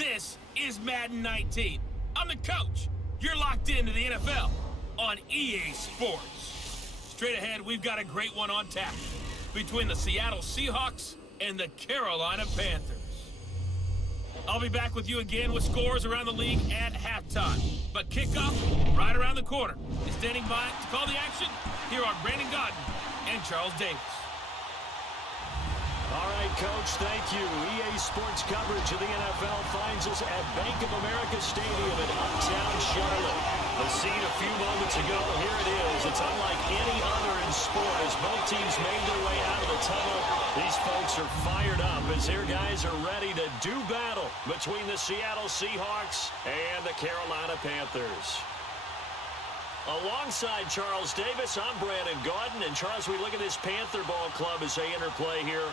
This is Madden 19. I'm the coach. You're locked into the NFL on EA Sports. Straight ahead, we've got a great one on tap between the Seattle Seahawks and the Carolina Panthers. I'll be back with you again with scores around the league at halftime. But kickoff right around the corner. And standing by to call the action, here are Brandon Godden and Charles Davis. All right, Coach, thank you. EA Sports coverage of the NFL finds us at Bank of America Stadium in uptown Charlotte. The scene a few moments ago, here it is. It's unlike any other in sport as both teams made their way out of the tunnel. These folks are fired up as their guys are ready to do battle between the Seattle Seahawks and the Carolina Panthers. Alongside Charles Davis, I'm Brandon Godden. And Charles, we look at this Panther ball club as they interplay here.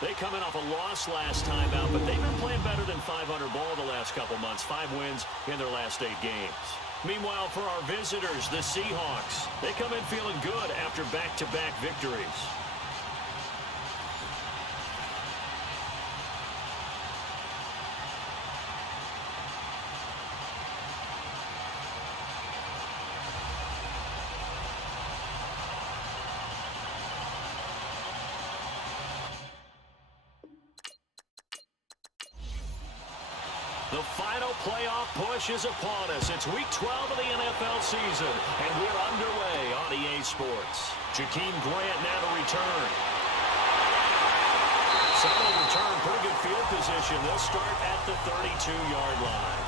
They come in off a loss last time out, but they've been playing better than 500 ball the last couple months. 5 wins in their last 8 games. Meanwhile, for our visitors, the Seahawks, they come in feeling good after back-to-back victories. The final playoff push is upon us. It's week 12 of the NFL season, and we're underway on EA Sports. Jakeem Grant now to return. Solid return, pretty good field position. They'll start at the 32-yard line.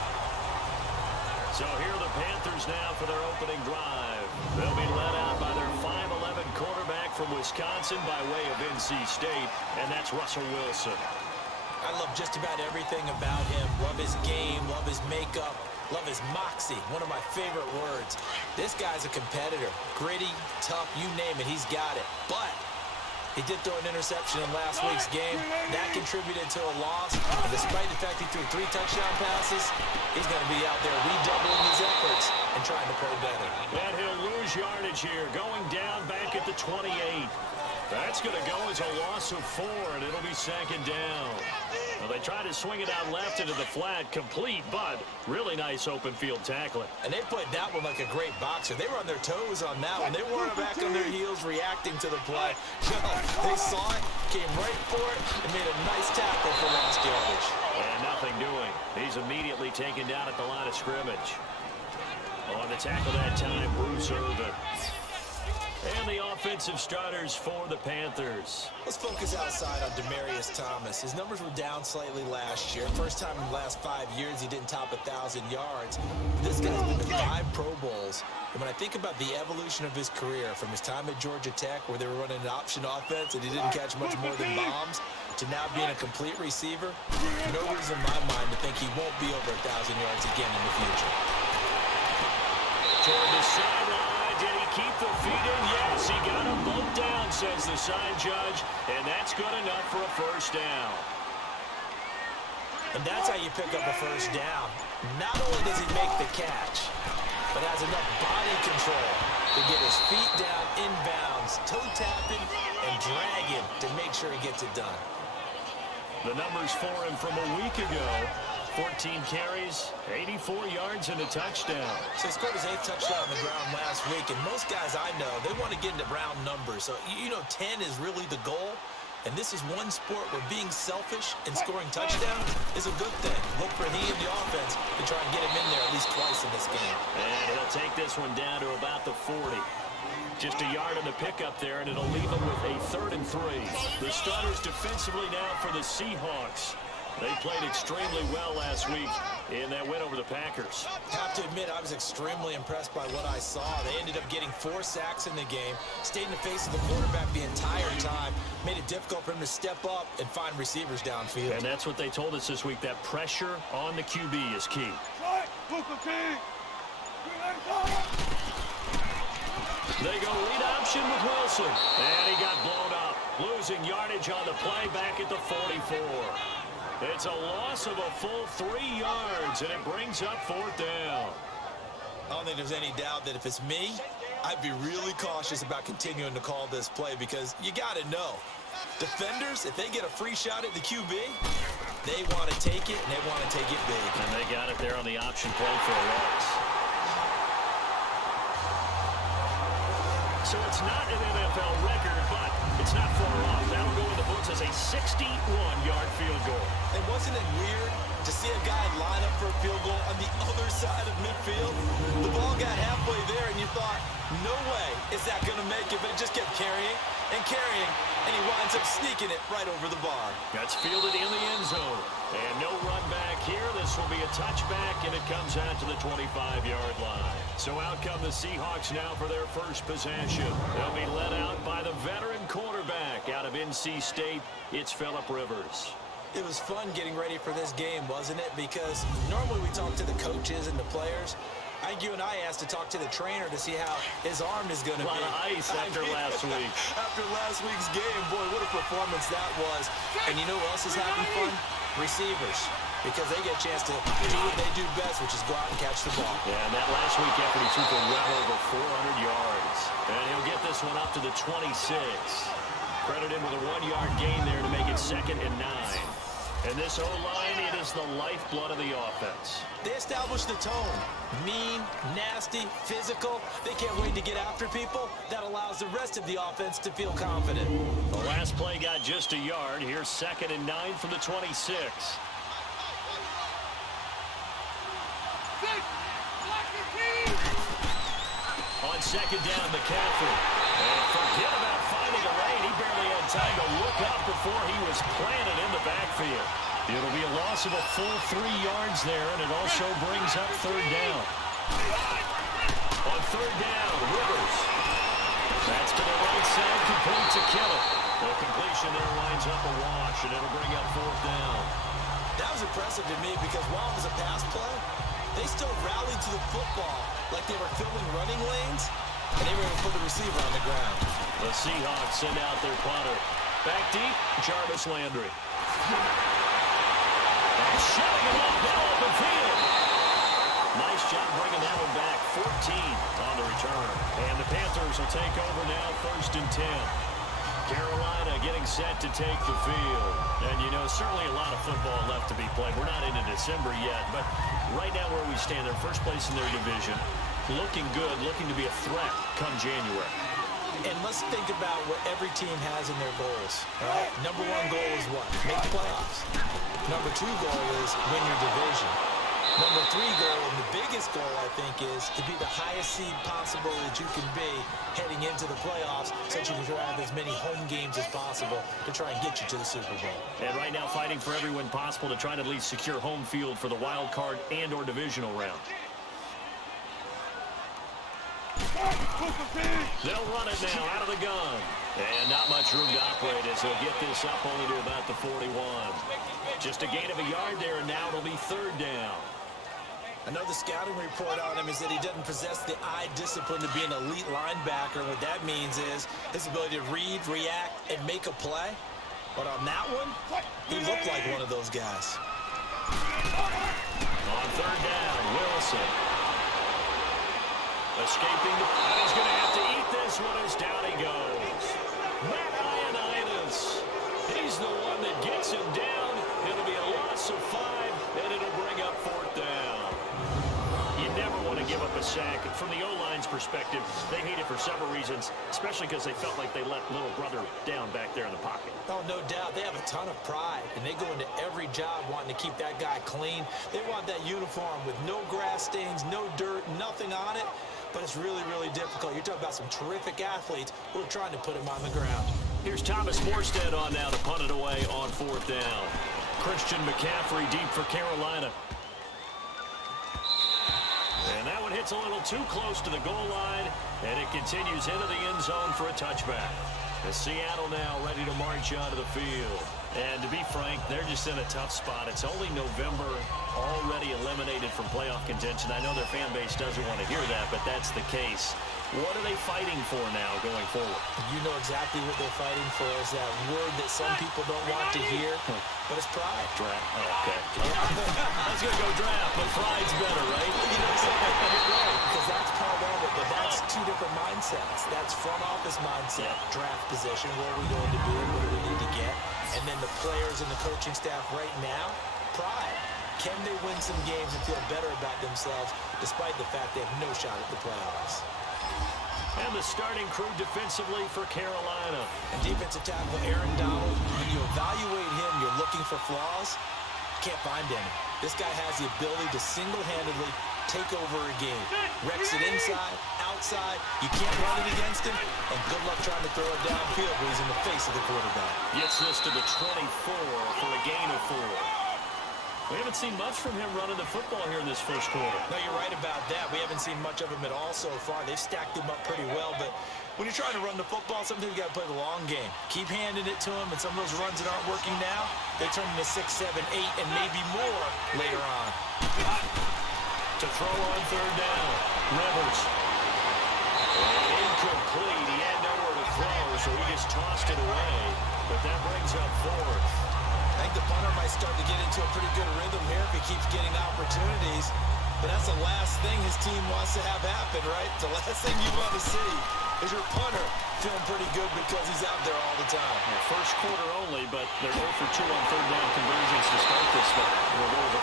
So here are the Panthers now for their opening drive. They'll be led out by their 5'11 quarterback from Wisconsin by way of NC State, and that's Russell Wilson. I love just about everything about him. Love his game, love his makeup, love his moxie. One of my favorite words. This guy's a competitor. Gritty, tough, you name it, he's got it. But he did throw an interception in last week's game. That contributed to a loss. And despite the fact he threw 3 touchdown passes, he's going to be out there redoubling his efforts and trying to play better. And he'll lose yardage here, going down back at the 28. That's going to go as a loss of 4, and it'll be second down. Well, they try to swing it out left into the flat, complete, but really nice open field tackling. And they played that one like a great boxer. They were on their toes on that one. They weren't back on their heels reacting to the play. They saw it, came right for it, and made a nice tackle for lost yardage. And nothing doing. He's immediately taken down at the line of scrimmage. On the tackle that time, Bruce Irvin. And the offensive starters for the Panthers. Let's focus outside on Demaryius Thomas. His numbers were down slightly last year. First time in the last 5 years he didn't top 1,000 yards. This guy's been to 5 Pro Bowls. And when I think about the evolution of his career, from his time at Georgia Tech where they were running an option offense and he didn't catch much more than bombs, to now being a complete receiver, no reason in my mind to think he won't be over 1,000 yards again in the future. Toward the sideline. Did he keep the feet in? Yes, he got them both down, says the side judge, and that's good enough for a first down. And that's how you pick up a first down. Not only does he make the catch, but has enough body control to get his feet down inbounds, toe tapping, and dragging to make sure he gets it done. The numbers for him from a week ago. 14 carries, 84 yards, and a touchdown. So he scored his 8th touchdown on the ground last week, and most guys I know, they want to get into round numbers. So, you know, 10 is really the goal, and this is one sport where being selfish and scoring touchdowns is a good thing. Look for he and the offense to try and get him in there at least twice in this game. And he'll take this one down to about the 40. Just a yard on the pickup there, and it'll leave him with a 3rd and 3. The starters defensively now for the Seahawks. They played extremely well last week in that win over the Packers. Have to admit, I was extremely impressed by what I saw. They ended up getting 4 sacks in the game, stayed in the face of the quarterback the entire time, made it difficult for him to step up and find receivers downfield. And that's what they told us this week, that pressure on the QB is key. They go read option with Wilson, and he got blown up, losing yardage on the play back at the 44. It's a loss of a full 3 yards, and it brings up 4th down. I don't think there's any doubt that if it's me, I'd be really cautious about continuing to call this play because you got to know, defenders, if they get a free shot at the QB, They want to take it, and they want to take it big. And they got it there on the option play for a loss. So it's not an NFL record, but it's not far off. That'll go in the books as a 61-yard field goal. And wasn't it weird to see a guy line up for a field goal on the other side of midfield? The ball got halfway there, and you thought, no way is that going to make it, but it just kept carrying and carrying, and he winds up sneaking it right over the bar. That's fielded in the end zone. And no run back here. This will be a touchback, and it comes out to the 25-yard line. So out come the Seahawks now for their first possession. They'll be led out by the veteran quarterback out of NC State. It's Phillip Rivers. It was fun getting ready for this game, wasn't it? Because normally we talk to the coaches and the players. I think you and I asked to talk to the trainer to see how his arm is going to be. A lot of ice after last week. After last week's game, boy, what a performance that was. And you know who else is having fun? Receivers. Because they get a chance to do what they do best, which is go out and catch the ball. Yeah, and that last week effort, he threw for well over 400 yards. And he'll get this one up to the 26. Credit him with a 1-yard gain there to make it 2nd and 9. And this O-line, it is the lifeblood of the offense. They established the tone. Mean, nasty, physical. They can't wait to get after people. That allows the rest of the offense to feel confident. The last play got just a yard. Here's 2nd and 9 from the 26. On 2nd down, McCaffrey. And forget about finding a lane. He barely had time to look up before he was planted in the backfield. It'll be a loss of a full 3 yards there, and it also brings up 3rd down. On 3rd down, Rivers. That's to the right side, complete to Kittle. The completion there winds up a wash, and it'll bring up 4th down. That was impressive to me because while it was a pass play, they still rallied to the football like they were filling running lanes, and they were able to put the receiver on the ground. The Seahawks send out their punter. Back deep, Jarvis Landry. And shutting him up down open field. Nice job bringing that one back. 14 on the return. And the Panthers will take over now, 1st and 10. Carolina getting set to take the field. And, you know, certainly a lot of football left to be played. We're not into December yet, but right now where we stand, they're first place in their division. Looking good, looking to be a threat come January. And let's think about what every team has in their goals. Right? Number 1 goal is what? Make the playoffs. Number 2 goal is win your division. Number 3 goal, and the biggest goal, I think, is to be the highest seed possible that you can be heading into the playoffs so that you can have as many home games as possible to try and get you to the Super Bowl. And right now fighting for every win possible to try to at least secure home field for the wild card and or divisional round. They'll run it now out of the gun. And not much room to operate as they'll get this up only to about the 41. Just a gain of a yard there, and now it'll be 3rd down. Another scouting report on him is that he doesn't possess the eye discipline to be an elite linebacker. What that means is his ability to read, react, and make a play. But on that one, he looked like one of those guys. On 3rd down, Wilson. Escaping the... He's going to have to eat this one as down he goes. Madden. He's the one that gets him down. It'll be a loss of 5, and it'll bring up 4th down. You never want to give up a sack. From the O-line's perspective, they hate it for several reasons, especially because they felt like they let little brother down back there in the pocket. Oh, no doubt. They have a ton of pride, and they go into every job wanting to keep that guy clean. They want that uniform with no grass stains, no dirt, nothing on it. But it's really, really difficult. You're talking about some terrific athletes who are trying to put him on the ground. Here's Thomas Morstead on now to punt it away on 4th down. Christian McCaffrey deep for Carolina. And that one hits a little too close to the goal line, and it continues into the end zone for a touchback. As Seattle now ready to march out of the field. And to be frank, they're just in a tough spot. It's only November, already eliminated from playoff contention. I know their fan base doesn't want to hear that, but that's the case. What are they fighting for now going forward? You know exactly what they're fighting for. Is that word that some people don't want to hear, but it's pride. Draft. Oh, okay. I was going to go draft, but pride's better, right? You know exactly right, because that's part of it, but that's 2 different mindsets. That's front office mindset, draft position, where are we going to be, what do we need to get? And then the players and the coaching staff right now, pride. Can they win some games and feel better about themselves despite the fact they have no shot at the playoffs? And the starting crew defensively for Carolina. And defensive tackle Aaron Donald, when you evaluate him, you're looking for flaws. Can't find any. This guy has the ability to single-handedly take over a game. Wrecks it inside, outside. You can't run it against him. And good luck trying to throw it downfield when he's in the face of the quarterback. Gets this to the 24 for a gain of 4. We haven't seen much from him running the football here in this first quarter. No, you're right about that. We haven't seen much of him at all so far. They've stacked him up pretty well, but when you're trying to run the football, sometimes you got to play the long game. Keep handing it to him, and some of those runs that aren't working now, they turn into 6, 7, 8, and maybe more later on. To throw on third down, Rivers. Incomplete. He had nowhere to throw, so he just tossed it away. But that brings up 4th. I think the punter might start to get into a pretty good rhythm here if he keeps getting opportunities. But that's the last thing his team wants to have happen, right? The last thing you want to see is your punter feeling pretty good because he's out there all the time. Yeah, first quarter only, but they're 0 for 2 on third down conversions to start this one. We'll go to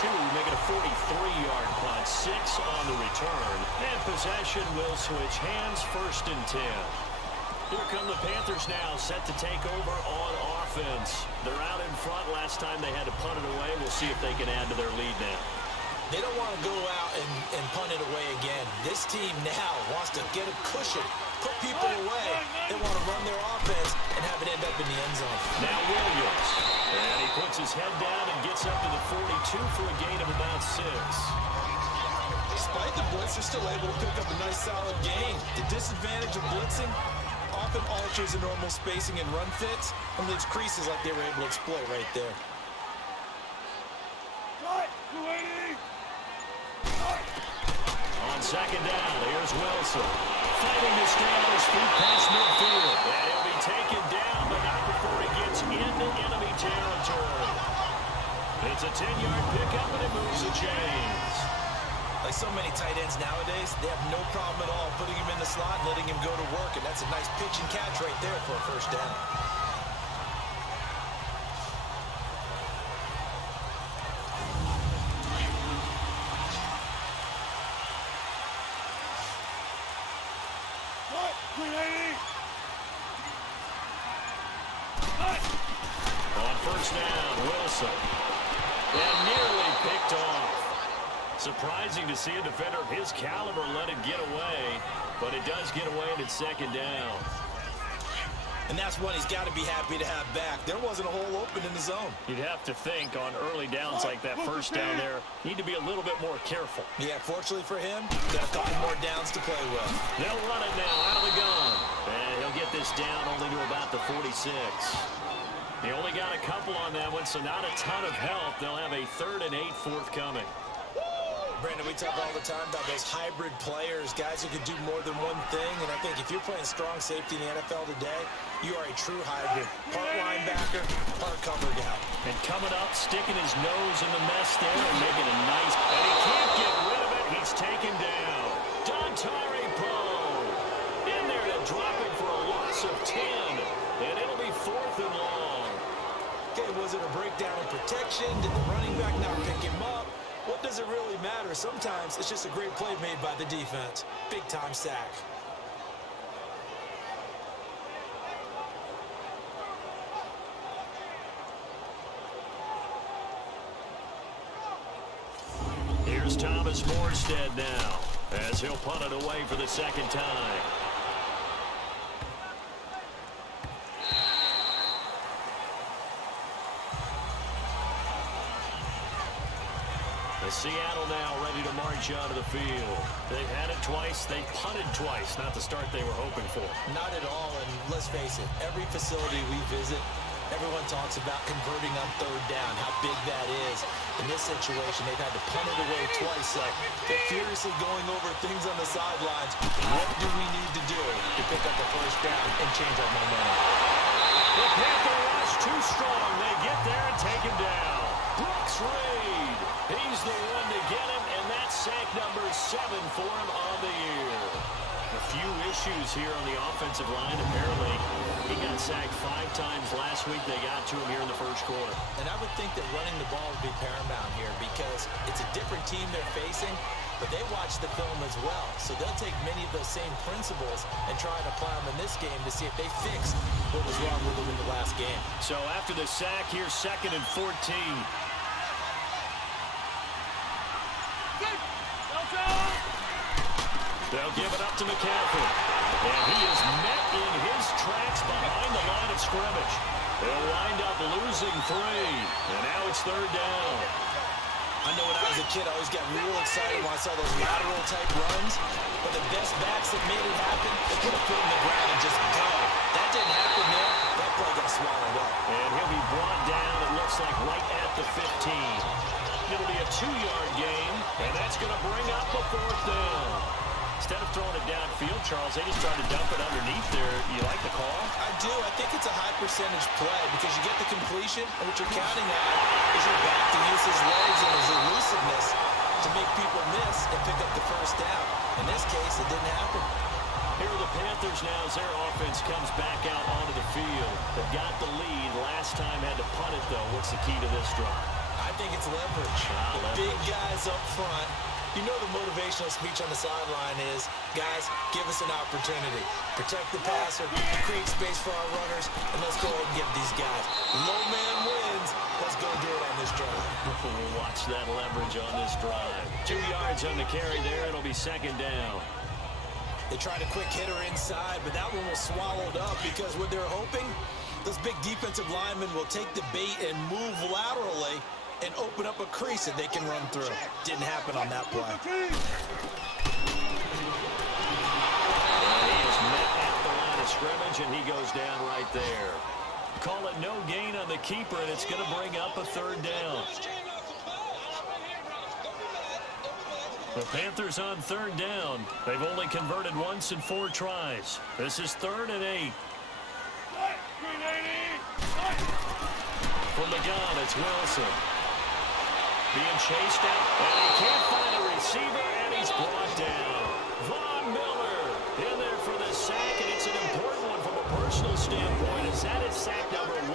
42, make it a 43-yard punt, 6 on the return. And possession will switch hands, 1st and 10. Here come the Panthers now, set to take over on offense. They're out in front. Last time they had to punt it away. We'll see if they can add to their lead now. They don't want to go out and punt it away again. This team now wants to get a cushion, put people away. They want to run their offense and have it end up in the end zone. Now Williams. And he puts his head down and gets up to the 42 for a gain of about 6. Despite the blitz, they're still able to pick up a nice solid gain. The disadvantage of blitzing often alters the normal spacing and run fits and leaves creases like they were able to exploit right there. On second down, here's Wilson. Fighting to stay on his feet past midfield. And he'll be taken down, but not before he gets into enemy territory. It's a 10-yard pickup, and it moves the chains. Like so many tight ends nowadays, they have no problem at all putting him in the slot and letting him go to work, and that's a nice pitch and catch right there for a first down. On first down, Wilson. And nearly picked off. Surprising to see a defender of his caliber let it get away, but it does get away and it's second down. And that's one he's got to be happy to have back. There wasn't a hole open in the zone. You'd have to think on early downs like that first down there, need to be a little bit more careful. Yeah, fortunately for him, got a couple more downs to play with. They'll run it now out of the gun. And he'll get this down only to about the 46. He only got a couple on that one, so not a ton of help. They'll have a 3rd and 8 forthcoming. Brandon, we talk all the time about those hybrid players, guys who can do more than one thing, and I think if you're playing strong safety in the NFL today, you are a true hybrid. Part linebacker, part cover guy. And coming up, sticking his nose in the mess there and making a nice, and he can't get rid of it. He's taken down. Dontari Poe in there to drop it for a loss of 10, and it'll be 4th and long. Okay, was it a breakdown in protection? Did the running back not pick him up? What does it really matter? Sometimes it's just a great play made by the defense. Big-time sack. Here's Thomas Morstead now, as he'll punt it away for the second time. Seattle now ready to march out of the field. They've had it twice. They punted twice. Not the start they were hoping for. Not at all, and let's face it, every facility we visit, everyone talks about converting on third down, how big that is. In this situation, they've had to punt it away twice, so they're furiously going over things on the sidelines. What do we need to do to pick up the first down and change our momentum? The Panther rush too strong. They get there and take him down. Brooks Reed. He's the one to get him, and that's sack number 7 for him on the year. A few issues here on the offensive line. Apparently, he got sacked 5 times last week. They got to him here in the first quarter. And I would think that running the ball would be paramount here because it's a different team they're facing, but they watch the film as well. So they'll take many of those same principles and try and apply them in this game to see if they fixed what was wrong with them in the last game. So after the sack, here's 2nd and 14. They'll give it up to McCaffrey. And he is met in his tracks behind the line of scrimmage. They'll wind up losing 3. And now it's 3rd down. I know when I was a kid, I always got real excited when I saw those lateral-type runs. But the best backs that made it happen, they put a foot in the ground and just go. That didn't happen there. That play got swallowed up. And he'll be brought down, it looks like, right at the 15. It'll be a 2-yard gain, and that's going to bring up a 4th down. Instead of throwing it downfield, Charles, they just tried to dump it underneath there. You like the call? I do. I think it's a high-percentage play because you get the completion, and what you're counting on is your back to use his legs and his elusiveness to make people miss and pick up the 1st down. In this case, it didn't happen. Here are the Panthers now as their offense comes back out onto the field. They've got the lead. Last time had to punt it, though. What's the key to this drive? I think it's leverage. Big guys up front. You know the motivational speech on the sideline is, guys, give us an opportunity. Protect the passer, create space for our runners, and let's go ahead and give these guys. Low man wins. Let's go do it on this drive. We'll watch that leverage on this drive. 2 yards on the carry there. It'll be 2nd down. They tried a quick hitter inside, but that one was swallowed up because what they're hoping, those big defensive linemen will take the bait and move laterally and open up a crease that they can run through. Didn't happen on that play. And he is met at the line of scrimmage, and he goes down right there. Call it no gain on the keeper, and it's going to bring up a 3rd down. The Panthers on 3rd down. They've only converted once in 4 tries. This is 3rd and 8. From the gun, it's Wilson. Being chased out, and he can't find a receiver, and he's brought down. Von Miller in there for the sack, and it's an important one from a personal standpoint, as that is sack number 100,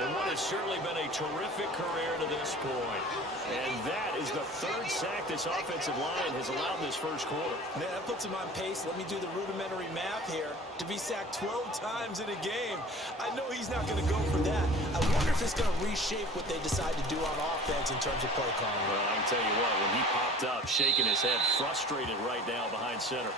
and what has certainly been a terrific career to this point. And that is the 3rd sack this offensive line has allowed this first quarter. Man, that puts him on pace. Let me do the rudimentary math here. To be sacked 12 times in a game, I know he's not going to go for that. I wonder if it's going to reshape what they decide to do on offense in terms of play calling. Well, I can tell you what, when he popped up, shaking his head, frustrated right now behind center.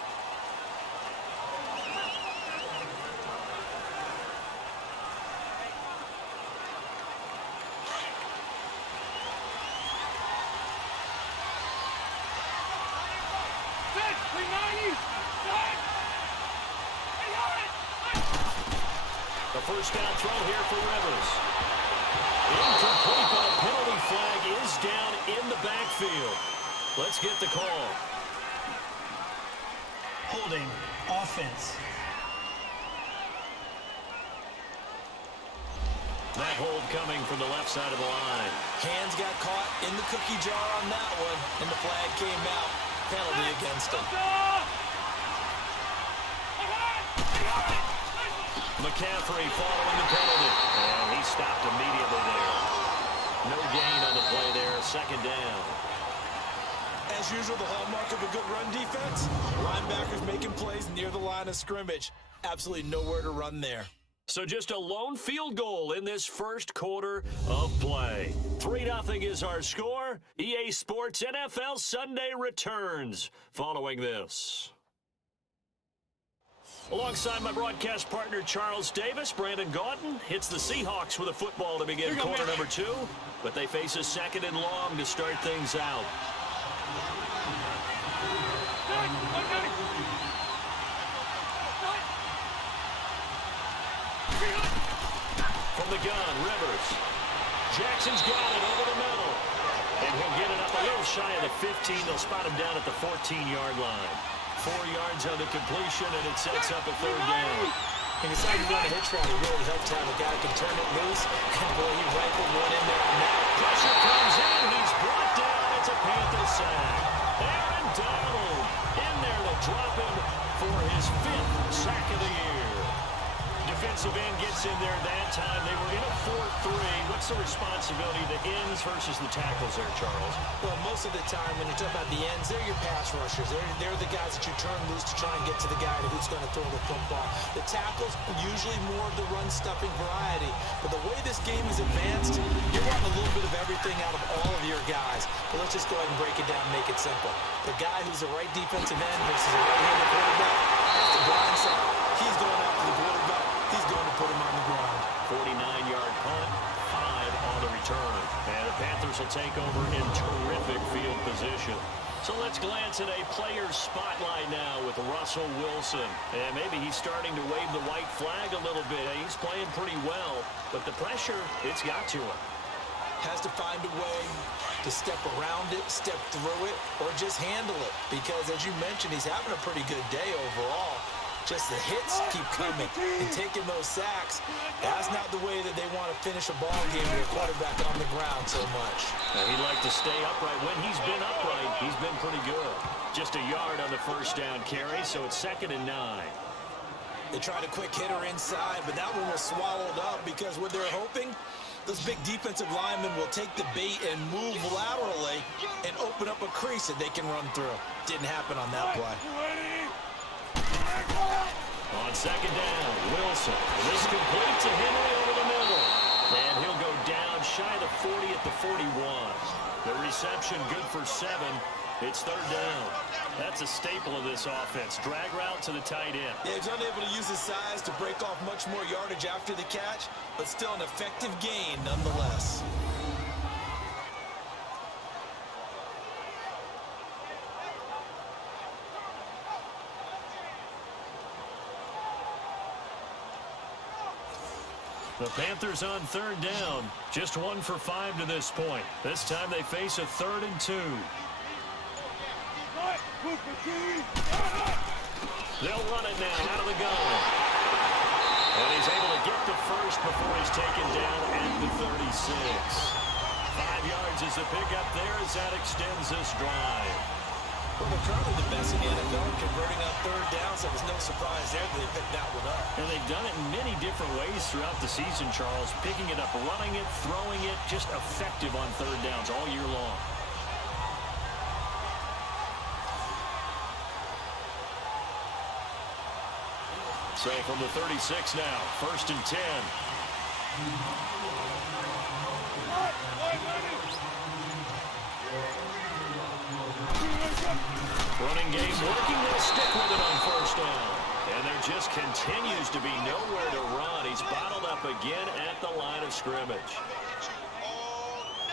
The first down throw here for Rivers. Incomplete, but a penalty flag is down in the backfield. Let's get the call. Holding offense. That hold coming from the left side of the line. Hands got caught in the cookie jar on that one, and the flag came out. Penalty against him. McCaffrey following the penalty. And he stopped immediately there. No gain on the play there. 2nd down. As usual, the hallmark of a good run defense, linebackers making plays near the line of scrimmage. Absolutely nowhere to run there. So just a lone field goal in this first quarter of play. 3-0 is our score. EA Sports NFL Sunday returns following this. Alongside my broadcast partner, Charles Davis, Brandon Gaudin hits the Seahawks with a football to begin quarter number 2, but they face a 2nd and long to start things out. From the gun, Rivers. Jackson's got it over the middle, and he'll get it up a little shy of the 15. They'll spot him down at the 14-yard line. 4 yards on the completion, and it sets up a 3rd down. And it's like you run a hitch route. It really helps to have a guy who can turn it loose. And boy, he rifled one in there on that. Pressure comes in. He's brought down. It's a Panther sack. Aaron Donald in there to drop him for for his 5th sack of the year. Defensive end gets in there that time. They were in a 4-3. What's the responsibility of the ends versus the tackles there, Charles? Well, most of the time when you're talking about the ends, they're your pass rushers. They're the guys that you turn loose to try and get to the guy who's going to throw the football. The tackles, usually more of the run-stuffing variety. But the way this game is advanced, you're wanting a little bit of everything out of all of your guys. But let's just go ahead and break it down and make it simple. The guy who's a right defensive end versus a right-handed quarterback, that's the blind side. He's going after the quarterback. He's going to put him on the ground. 49-yard punt, 5 on the return. And the Panthers will take over in terrific field position. So let's glance at a player's spotlight now with Russell Wilson. And maybe he's starting to wave the white flag a little bit. He's playing pretty well, but the pressure, it's got to him. Has to find a way to step around it, step through it, or just handle it. Because, as you mentioned, he's having a pretty good day overall. Just the hits keep coming and taking those sacks. That's not the way that they want to finish a ball game with a quarterback on the ground so much. Now, he'd like to stay upright. When he's been upright, he's been pretty good. Just a yard on the first down carry, so it's 2nd and 9. They tried a quick hitter inside, but that one was swallowed up because what they're hoping, those big defensive linemen will take the bait and move laterally and open up a crease that they can run through. Didn't happen on that play. On 2nd down, Wilson. This complete to Henry over the middle. And he'll go down shy of the 40 at the 41. The reception good for 7. It's 3rd down. That's a staple of this offense. Drag route to the tight end. Yeah, he's unable to use his size to break off much more yardage after the catch, but still an effective gain nonetheless. The Panthers on 3rd down. Just 1 for 5 to this point. This time they face a 3rd and 2. They'll run it now out of the gun. And he's able to get the first before he's taken down at the 36. 5 yards is the pickup there as that extends this drive. Well, they're currently the best in the NFL converting on 3rd downs. There was no surprise there that they picked that one up. And they've done it in many different ways throughout the season, Charles. Picking it up, running it, throwing it, just effective on 3rd downs all year long. So from the 36 now, 1st and 10. Running game working. They'll stick with it on 1st down. And there just continues to be nowhere to run. He's bottled up again at the line of scrimmage.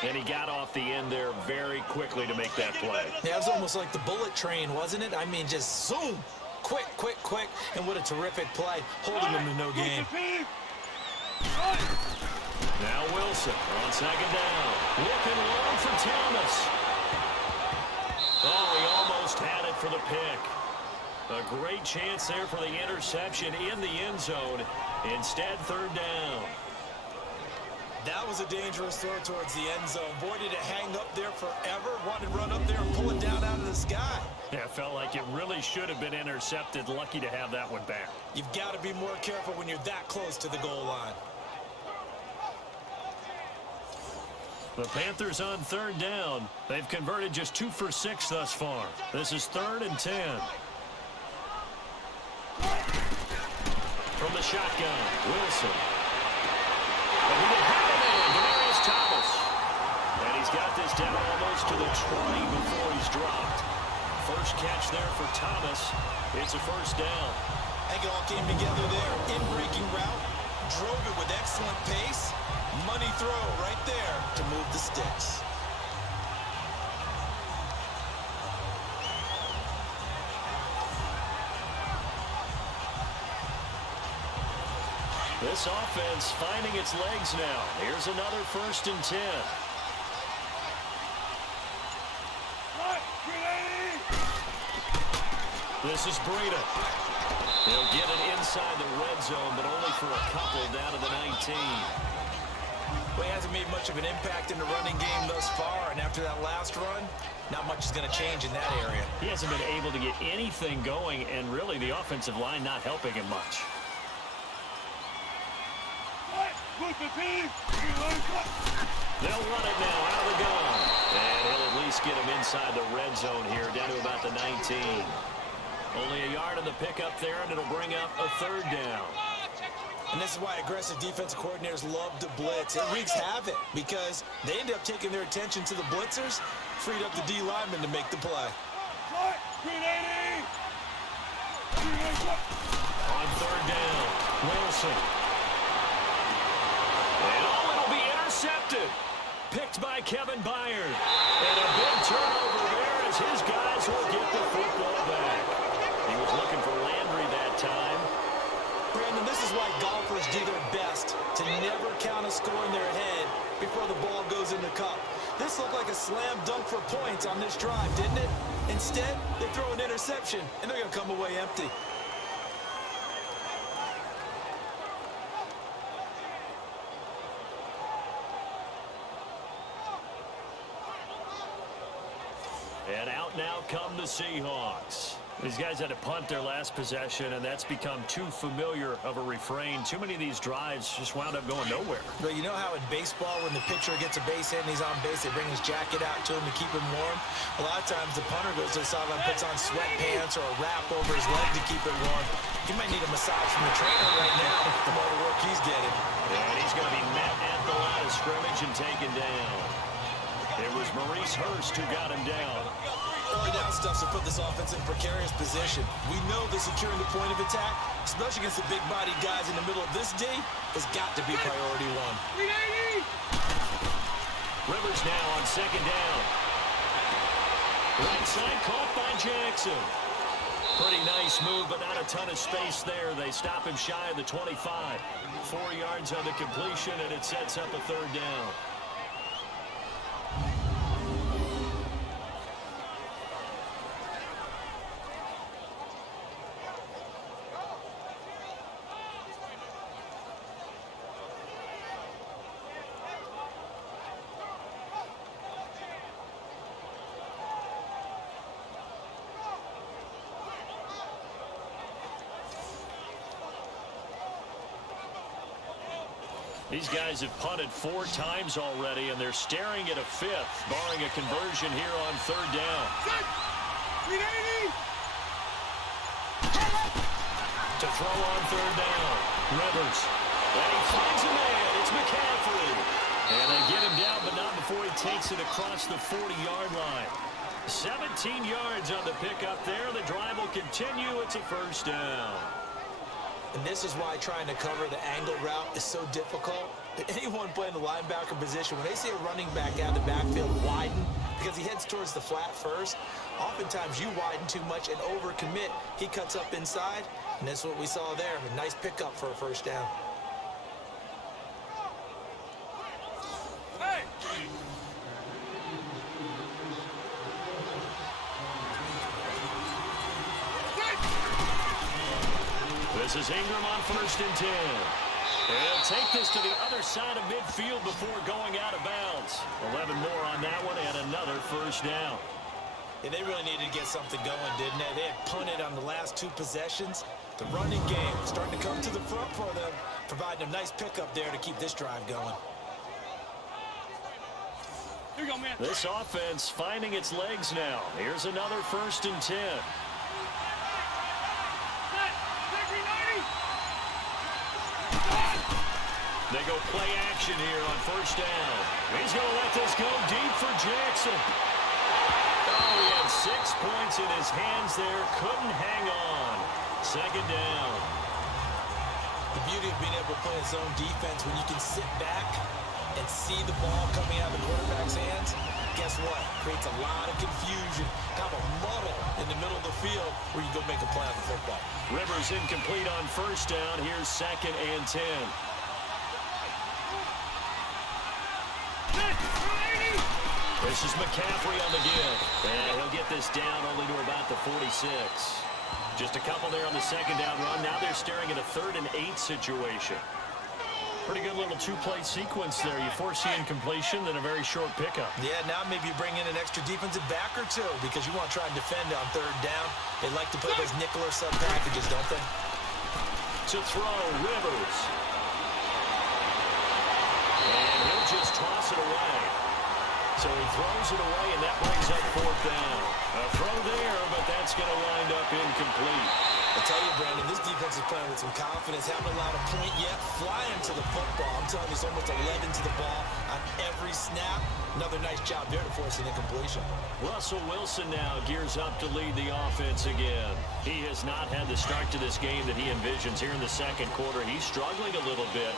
And he got off the end there very quickly to make that play. Yeah, it was almost like the bullet train, wasn't it? I mean, just zoom. Quick, quick, quick. And what a terrific play, holding him to no gain. Now Wilson on 2nd down. Looking long for Thomas. Oh, he almost had it for the pick. A great chance there for the interception in the end zone. Instead, 3rd down. That was a dangerous throw towards the end zone. Boy, did it hang up there forever. Wanted to run up there and pull it down out of the sky. Yeah, felt like it really should have been intercepted. Lucky to have that one back. You've got to be more careful when you're that close to the goal line. The Panthers on 3rd down. They've converted just 2 for 6 thus far. This is 3rd and 10. From the shotgun, Wilson. And he will have it in. Demaryius Thomas. And he's got this down almost to the 20 before he's dropped. First catch there for Thomas. It's a 1st down. I think it all came together there. In-breaking route. Drove it with excellent pace. Money throw right there to move the sticks. This offense finding its legs now. Here's another 1st and 10. This is Breida. He'll get it inside the red zone, but only for a couple down to the 19. Well, he hasn't made much of an impact in the running game thus far, and after that last run, not much is going to change in that area. He hasn't been able to get anything going, and really the offensive line not helping him much. They'll run it now out of the gun. And he'll at least get him inside the red zone here, down to about the 19. Only a yard on the pickup there, and it'll bring up a third down. And this is why aggressive defensive coordinators love to blitz. It wreaks havoc because they end up taking their attention to the blitzers, freed up the D lineman to make the play. On third down, Wilson. And it'll be intercepted. Picked by Kevin Byard. And a big turnover there as his guys will get the football back. He was looking for Landry that time. Brandon, this is why golfers do their best to never count a score in their head before the ball goes in the cup. This looked like a slam dunk for points on this drive, didn't it? Instead, they throw an interception, and they're going to come away empty. And out now come the Seahawks. These guys had to punt their last possession, and that's become too familiar of a refrain. Too many of these drives just wound up going nowhere. But you know how in baseball, when the pitcher gets a base hit and he's on base, they bring his jacket out to him to keep him warm? A lot of times the punter goes to the sideline, puts on sweatpants or a wrap over his leg to keep it warm. He might need a massage from the trainer right now from all the work he's getting. And he's going to be met at the line of scrimmage and taken down. It was Maurice Hurst who got him down. Early down stuff to put this offense in precarious position. We know that securing the point of attack, especially against the big-bodied guys in the middle of this D, has got to be priority one. Rivers now on second down. Right side caught by Jackson. Pretty nice move, but not a ton of space there. They stop him shy of the 25. 4 yards on the completion, and it sets up a third down. These guys have punted 4 times already, and they're staring at a 5th, barring a conversion here on third down. To throw on third down, Rivers. And he finds a man. It's McCaffrey. And they get him down, but not before he takes it across the 40-yard line. 17 yards on the pickup there. The drive will continue. It's a first down. And this is why trying to cover the angle route is so difficult. Anyone playing the linebacker position, when they see a running back out of the backfield widen because he heads towards the flat first, oftentimes you widen too much and overcommit. He cuts up inside, and that's what we saw there. A nice pickup for a first down. This is Ingram on 1st and 10. He'll take this to the other side of midfield before going out of bounds. 11 more on that one and another first down. Yeah, they really needed to get something going, didn't they? They had punted on the last 2 possessions. The running game starting to come to the front for them, providing a nice pickup there to keep this drive going. Here you go, man. This offense finding its legs now. Here's another 1st and 10. They go play action here on first down. He's going to let this go deep for Jackson. Oh, he had 6 points in his hands there. Couldn't hang on. Second down. The beauty of being able to play his own defense when you can sit back and see the ball coming out of the quarterback's hands, guess what? Creates a lot of confusion, kind of a muddle in the middle of the field where you go make a play on the football. Rivers incomplete on first down. Here's 2nd and 10. This is McCaffrey on the give. And he'll get this down only to about the 46. Just a couple there on the second down run. Now they're staring at a 3rd and 8 situation. Pretty good little two-play sequence there. You force the incompletion, then a very short pickup. Yeah, now maybe you bring in an extra defensive back or two because you want to try and defend on third down. They like to play those nickel or sub packages, don't they? To throw, Rivers. And he'll just toss it away. So he throws it away, and that brings up fourth down. A throw there, but that's going to wind up incomplete. I tell you, Brandon, this defense is playing with some confidence. Haven't allowed a point yet. Flying to the football. I'm telling you, it's almost 11 to the ball on every snap. Another nice job there to force an incompletion. Russell Wilson now gears up to lead the offense again. He has not had the start to this game that he envisions here in the second quarter. He's struggling a little bit.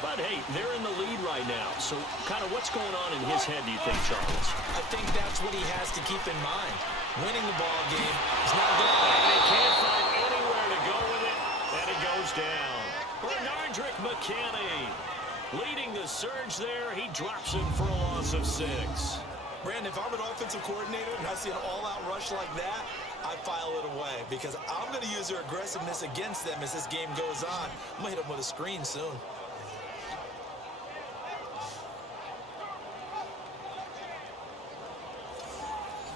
But, hey, they're in the lead right now. So, kind of what's going on in his head, do you think, Charles? I think that's what he has to keep in mind. Winning the ball game is not good. And they can't find anywhere to go with it, and it goes down. Bernardrick McKinney leading the surge there. He drops him for a loss of 6. Brandon, if I'm an offensive coordinator and I see an all-out rush like that, I file it away because I'm going to use their aggressiveness against them as this game goes on. I'm going to hit them with a screen soon.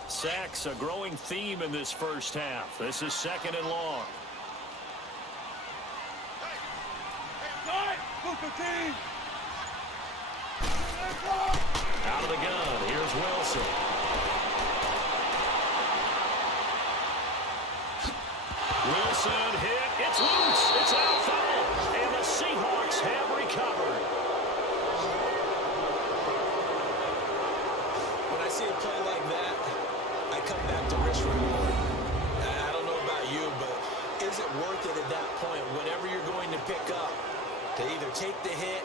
Sacks, a growing theme in this first half. This is second and long. Out of the gun, here's Wilson. Wilson hit, it's loose, it's out foul, and the Seahawks have recovered. When I see a play like that, I come back to risk reward. I don't know about you, but is it worth it at that point, whatever you're going to pick up, to either take the hit,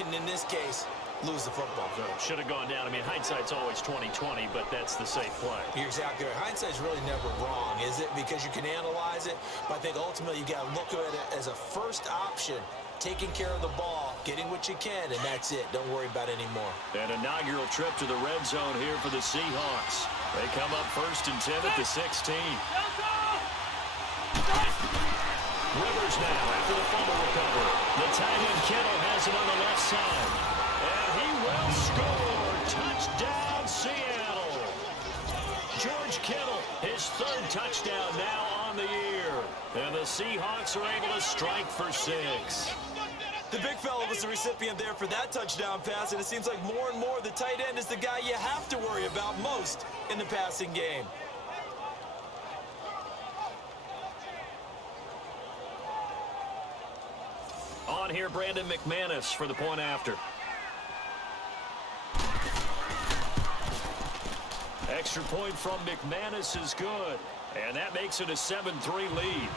and in this case, lose the football? So should have gone down. I mean, hindsight's always 20/20, but that's the safe play. You're exactly right. Hindsight's really never wrong, is it? Because you can analyze it, but I think ultimately you got to look at it as a first option, taking care of the ball, getting what you can, and that's it. Don't worry about it anymore. An inaugural trip to the red zone here for the Seahawks. They come up 1st and 10 at the 16. Rivers now after the fumble recovery. The tight end Kittle has it on the left side. And he will score. Touchdown, Seattle. George Kittle, his 3rd touchdown now on the year. And the Seahawks are able to strike for 6. The big fella was the recipient there for that touchdown pass, and it seems like more and more the tight end is the guy you have to worry about most in the passing game. On here, Brandon McManus for the point after. Extra point from McManus is good. And that makes it a 7-3 lead.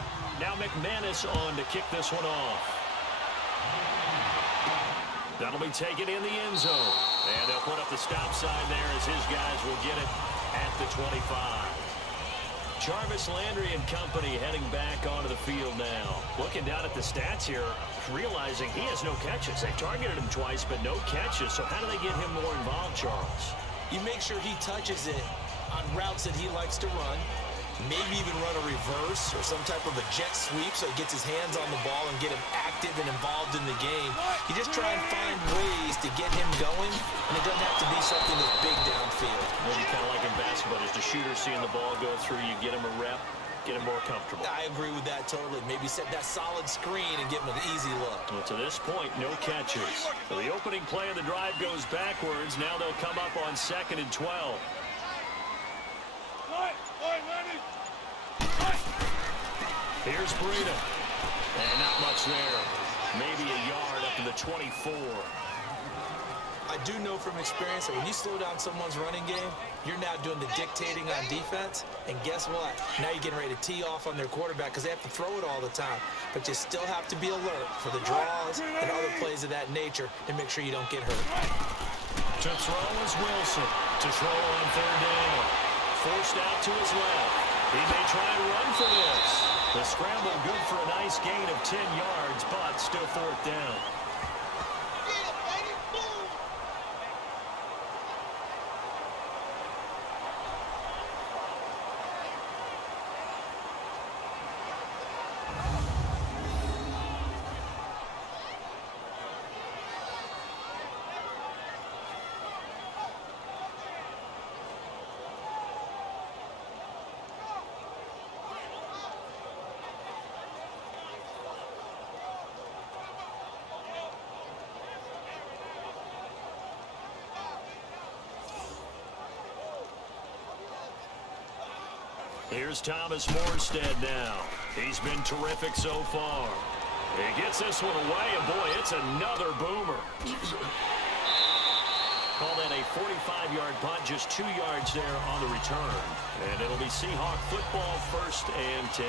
Now McManus on to kick this one off. That'll be taken in the end zone. And they'll put up the stop sign there as his guys will get it at the 25. Jarvis Landry and company heading back onto the field now. Looking down at the stats here, realizing he has no catches. They targeted him twice, but no catches. So how do they get him more involved, Charles? You make sure he touches it on routes that he likes to run. Maybe even run a reverse or some type of a jet sweep so he gets his hands on the ball and get him active and involved in the game. You just try and find ways to get him going, and it doesn't have to be something that's big downfield. Maybe kind of like in basketball, just a shooter seeing the ball go through, you get him a rep, get him more comfortable. I agree with that totally. Maybe set that solid screen and give him an easy look. Well, to this point, no catches. So the opening play of the drive goes backwards. Now they'll come up on 2nd and 12. Here's Breida. And not much there. Maybe a yard up to the 24. I do know from experience that when you slow down someone's running game, you're now doing the dictating on defense. And guess what? Now you're getting ready to tee off on their quarterback because they have to throw it all the time. But you still have to be alert for the draws and other plays of that nature to make sure you don't get hurt. To throw is Wilson. To throw on 3rd down. Forced out to his left. He may try and run for this. The scramble good for a nice gain of 10 yards, but still 4th down. Here's Thomas Morstead now. He's been terrific so far. He gets this one away, and boy, it's another boomer. Call that a 45-yard punt, just 2 yards there on the return. And it'll be Seahawk football, 1st and 10.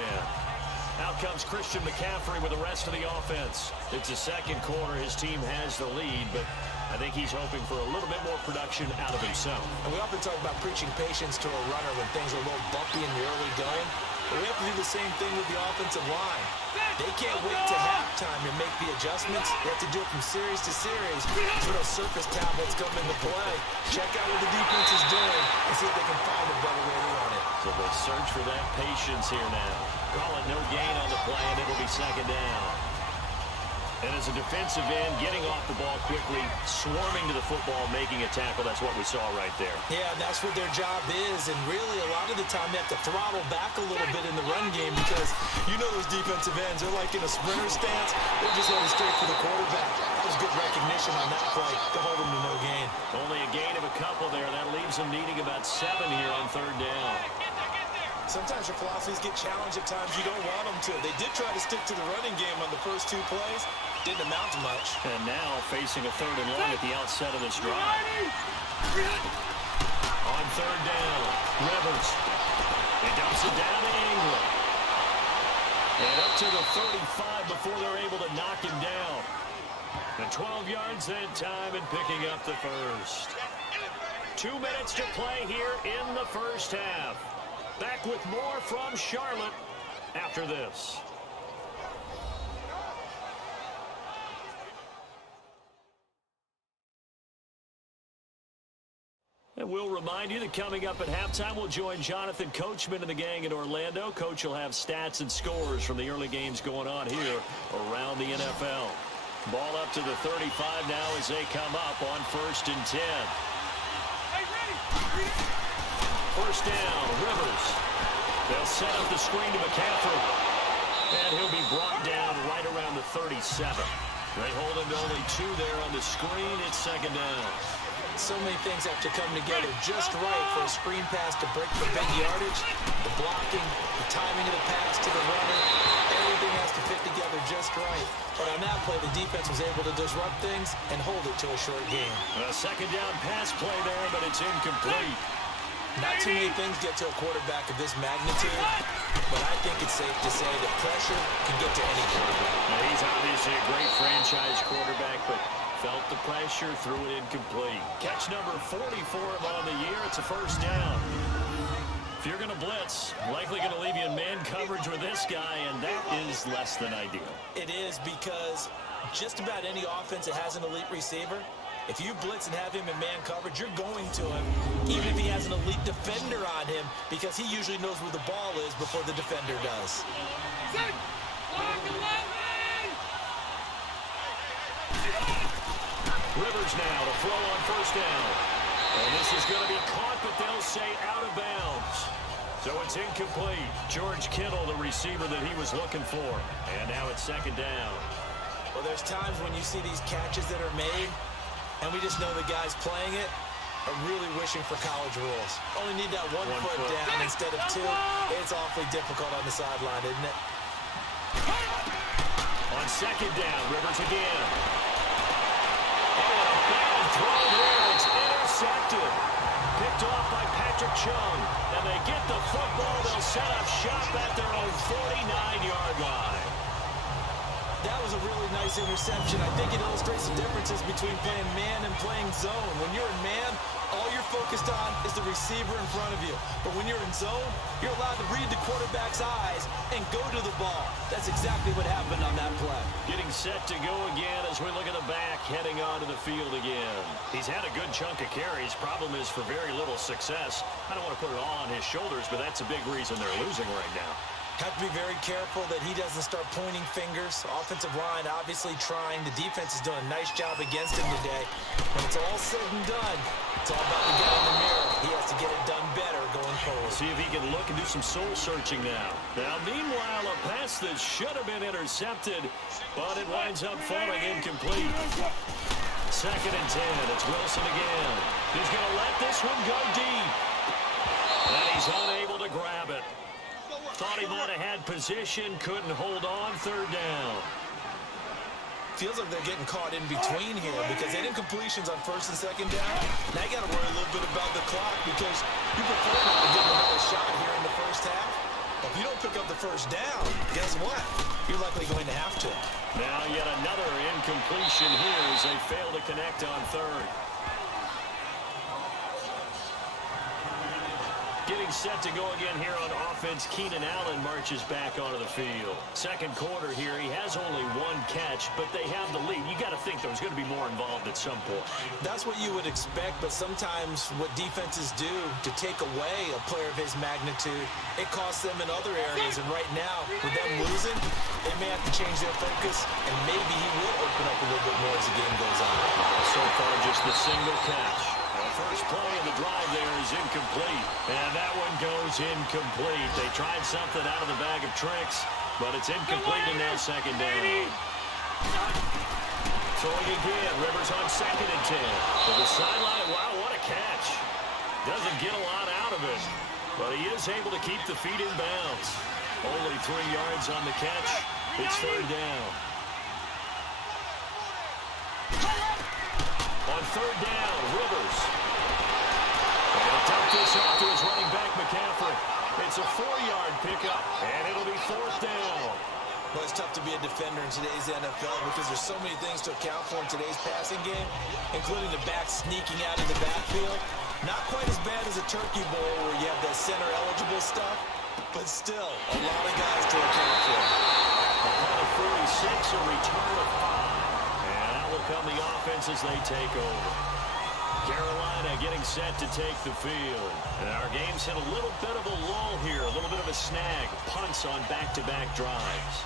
Out comes Christian McCaffrey with the rest of the offense. It's the second quarter. His team has the lead, but I think he's hoping for a little bit more production out of himself. And we often talk about preaching patience to a runner when things are a little bumpy in the early going. But we have to do the same thing with the offensive line. They can't wait to halftime to make the adjustments. They have to do it from series to series. So those surface tablets come into play. Check out what the defense is doing and see if they can find a better way to run it. So they'll search for that patience here now. Call it no gain on the play, and it'll be 2nd down. And as a defensive end, getting off the ball quickly, swarming to the football, making a tackle, that's what we saw right there. Yeah, that's what their job is. And really, a lot of the time, they have to throttle back a little bit in the run game because you know those defensive ends, they're like in a sprinter stance. They're just heading straight for the quarterback. That was good recognition on that play to hold them to no gain. Only a gain of a couple there. That leaves them needing about 7 here on 3rd down. Sometimes your philosophies get challenged at times you don't want them to. They did try to stick to the running game on the first 2 plays. Didn't amount to much. And now facing a 3rd and long at the outset of this drive. On 3rd down, Rivers. He dumps it down to Ingram. And up to the 35 before they're able to knock him down. And 12 yards that time and picking up the first. 2 minutes to play here in the first half. Back with more from Charlotte after this. And we'll remind you that coming up at halftime, we'll join Jonathan Coachman and the gang in Orlando. Coach will have stats and scores from the early games going on here around the NFL. Ball up to the 35 now as they come up on 1st and 10. First down, Rivers. They'll set up the screen to McCaffrey. And he'll be brought down right around the 37. They hold him to only 2 there on the screen. It's 2nd down. So many things have to come together just right for a screen pass to break for big yardage. The blocking, the timing of the pass to the runner, everything has to fit together just right. But on that play, the defense was able to disrupt things and hold it to a short game. A 2nd down pass play there, but it's incomplete. Not too many things get to a quarterback of this magnitude, but I think it's safe to say that pressure can get to any quarterback. Now, he's obviously a great franchise quarterback, but felt the pressure, threw it incomplete. Catch number 40 for him on the year. It's a 1st down. If you're going to blitz, likely going to leave you in man coverage with this guy, and that is less than ideal. It is because just about any offense that has an elite receiver, if you blitz and have him in man coverage, you're going to him, even if he has an elite defender on him, because he usually knows where the ball is before the defender does. Rivers now to throw on 1st down. And this is going to be caught, but they'll say out of bounds. So it's incomplete. George Kittle, the receiver that he was looking for. And now it's 2nd down. Well, there's times when you see these catches that are made, and we just know the guys playing it are really wishing for college rules. Only need that one foot down instead of 2. It's awfully difficult on the sideline, isn't it? On 2nd down, Rivers again. Oh, a bad throw there. It's intercepted. Picked off by Patrick Chung. And they get the football. They'll set up shop at their own 49-yard line. That was a really nice interception. I think it illustrates the differences between playing man and playing zone. When you're in man, all you're focused on is the receiver in front of you. But when you're in zone, you're allowed to read the quarterback's eyes and go to the ball. That's exactly what happened on that play. Getting set to go again as we look at the back, heading onto the field again. He's had a good chunk of carries. Problem is for very little success. I don't want to put it all on his shoulders, but that's a big reason they're losing right now. Have to be very careful that he doesn't start pointing fingers. Offensive line obviously trying. The defense is doing a nice job against him today. When it's all said and done, it's all about the guy in the mirror. He has to get it done better going forward. See if he can look and do some soul searching now. Now, meanwhile, a pass that should have been intercepted, but it winds up falling incomplete. 2nd and 10. It's Wilson again. He's going to let this one go deep. And he's unable to grab it. thought he might have had position, couldn't hold on, third down. Feels like they're getting caught in between here because they did completions on first and second down. Now you got to worry a little bit about the clock because you prefer not to give them another shot here in the first half. But if you don't pick up the first down, guess what? You're likely going to have to. Now yet another incompletion here as they fail to connect on third. Getting set to go again here on offense, Keenan Allen marches back onto the field. Second quarter here, he has only one catch, but they have the lead. You got to think there's going to be more involved at some point. That's what you would expect, but sometimes what defenses do to take away a player of his magnitude, it costs them in other areas. And right now, with them losing, they may have to change their focus, and maybe he will open up a little bit more as the game goes on. So far, just the single catch. First play of the drive there is incomplete. And that one goes incomplete. They tried something out of the bag of tricks, but it's incomplete and now second down. Throwing again, Rivers on 2nd and 10. To the sideline, wow, what a catch. Doesn't get a lot out of it, but he is able to keep the feet in bounds. Only 3 yards on the catch. It's third down. On third down, Rivers. He'll dump this off to his running back, McCaffrey. It's a 4-yard pickup, and it'll be fourth down. Well, it's tough to be a defender in today's NFL because there's so many things to account for in today's passing game, including the back sneaking out of the backfield. Not quite as bad as a turkey bowl where you have that center-eligible stuff, but still, a lot of guys to account for. On 46, a return of 5. And that will come the offense as they take over. Carolina getting set to take the field. And our game's hit a little bit of a lull here, a little bit of a snag. Punts on back-to-back drives.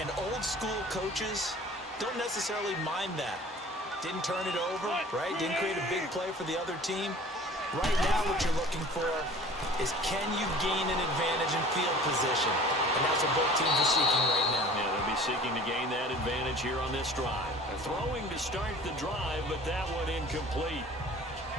And old-school coaches don't necessarily mind that. Didn't turn it over, right? Didn't create a big play for the other team. Right now what you're looking for is can you gain an advantage in field position? And that's what both teams are seeking right now. Yeah, they'll be seeking to gain that advantage here on this drive. Throwing to start the drive, but that one incomplete.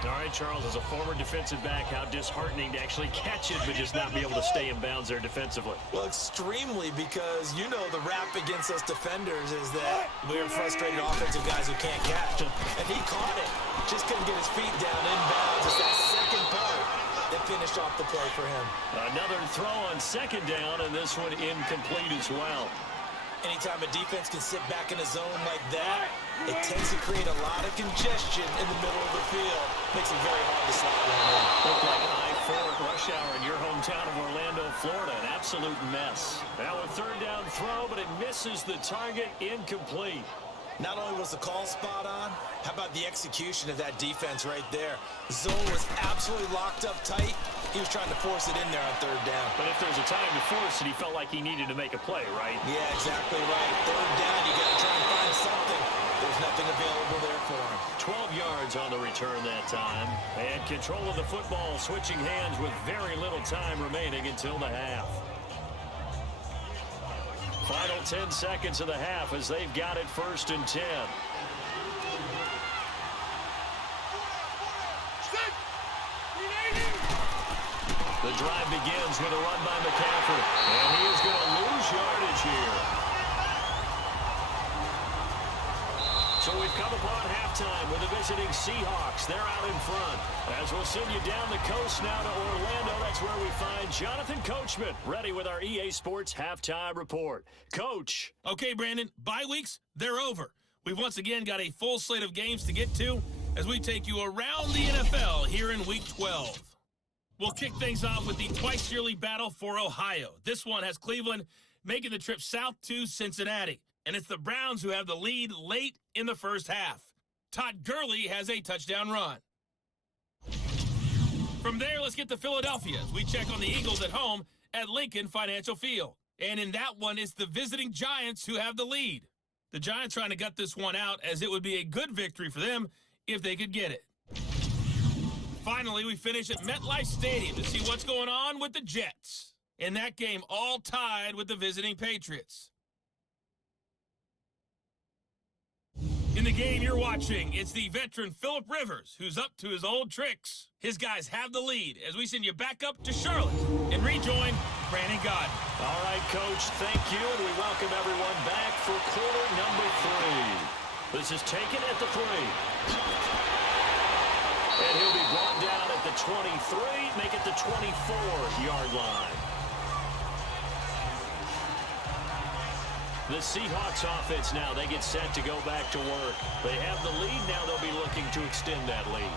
All right, Charles, as a former defensive back, how disheartening to actually catch it, but just not be able to stay in bounds there defensively. Well, extremely, because you know the rap against us defenders is that we're frustrated offensive guys who can't catch. And he caught it. Just couldn't get his feet down in bounds. It's that second part that finished off the play for him. Another throw on second down, and this one incomplete as well. Anytime a defense can sit back in a zone like that, it tends to create a lot of congestion in the middle of the field. Makes it very hard to slot one in. Looked like I-4 at rush hour in your hometown of Orlando, Florida. An absolute mess. Now a third down throw, but it misses the target. Incomplete. Not only was the call spot on, how about the execution of that defense right there? The zone was absolutely locked up tight. He was trying to force it in there on third down. But if there's a time to force it, he felt like he needed to make a play, right? Yeah, exactly right. Third down, you got to try and find something. There's nothing available there for him. 12 yards on the return that time. And control of the football, switching hands with very little time remaining until the half. Final 10 seconds of the half as they've got it 1st and 10. The drive begins with a run by McCaffrey, and he is going to lose yardage here. So we've come upon halftime with the visiting Seahawks. They're out in front. As we'll send you down the coast now to Orlando, that's where we find Jonathan Coachman, ready with our EA Sports Halftime Report. Coach. Okay, Brandon, bye weeks, they're over. We've once again got a full slate of games to get to as we take you around the NFL here in Week 12. We'll kick things off with the twice-yearly battle for Ohio. This one has Cleveland making the trip south to Cincinnati. And it's the Browns who have the lead late in the first half. Todd Gurley has a touchdown run. From there, let's get to Philadelphia as we check on the Eagles at home at Lincoln Financial Field. And in that one, it's the visiting Giants who have the lead. The Giants trying to gut this one out as it would be a good victory for them if they could get it. Finally, we finish at MetLife Stadium to see what's going on with the Jets. In that game, all tied with the visiting Patriots. In the game you're watching, it's the veteran Phillip Rivers who's up to his old tricks. His guys have the lead as we send you back up to Charlotte and rejoin Brandon Gaudin. All right, Coach, thank you, and we welcome everyone back for quarter number 3. This is taken at the 3. And he'll be brought down at the 23, make it the 24-yard line. The Seahawks offense now, they get set to go back to work. They have the lead, now they'll be looking to extend that lead.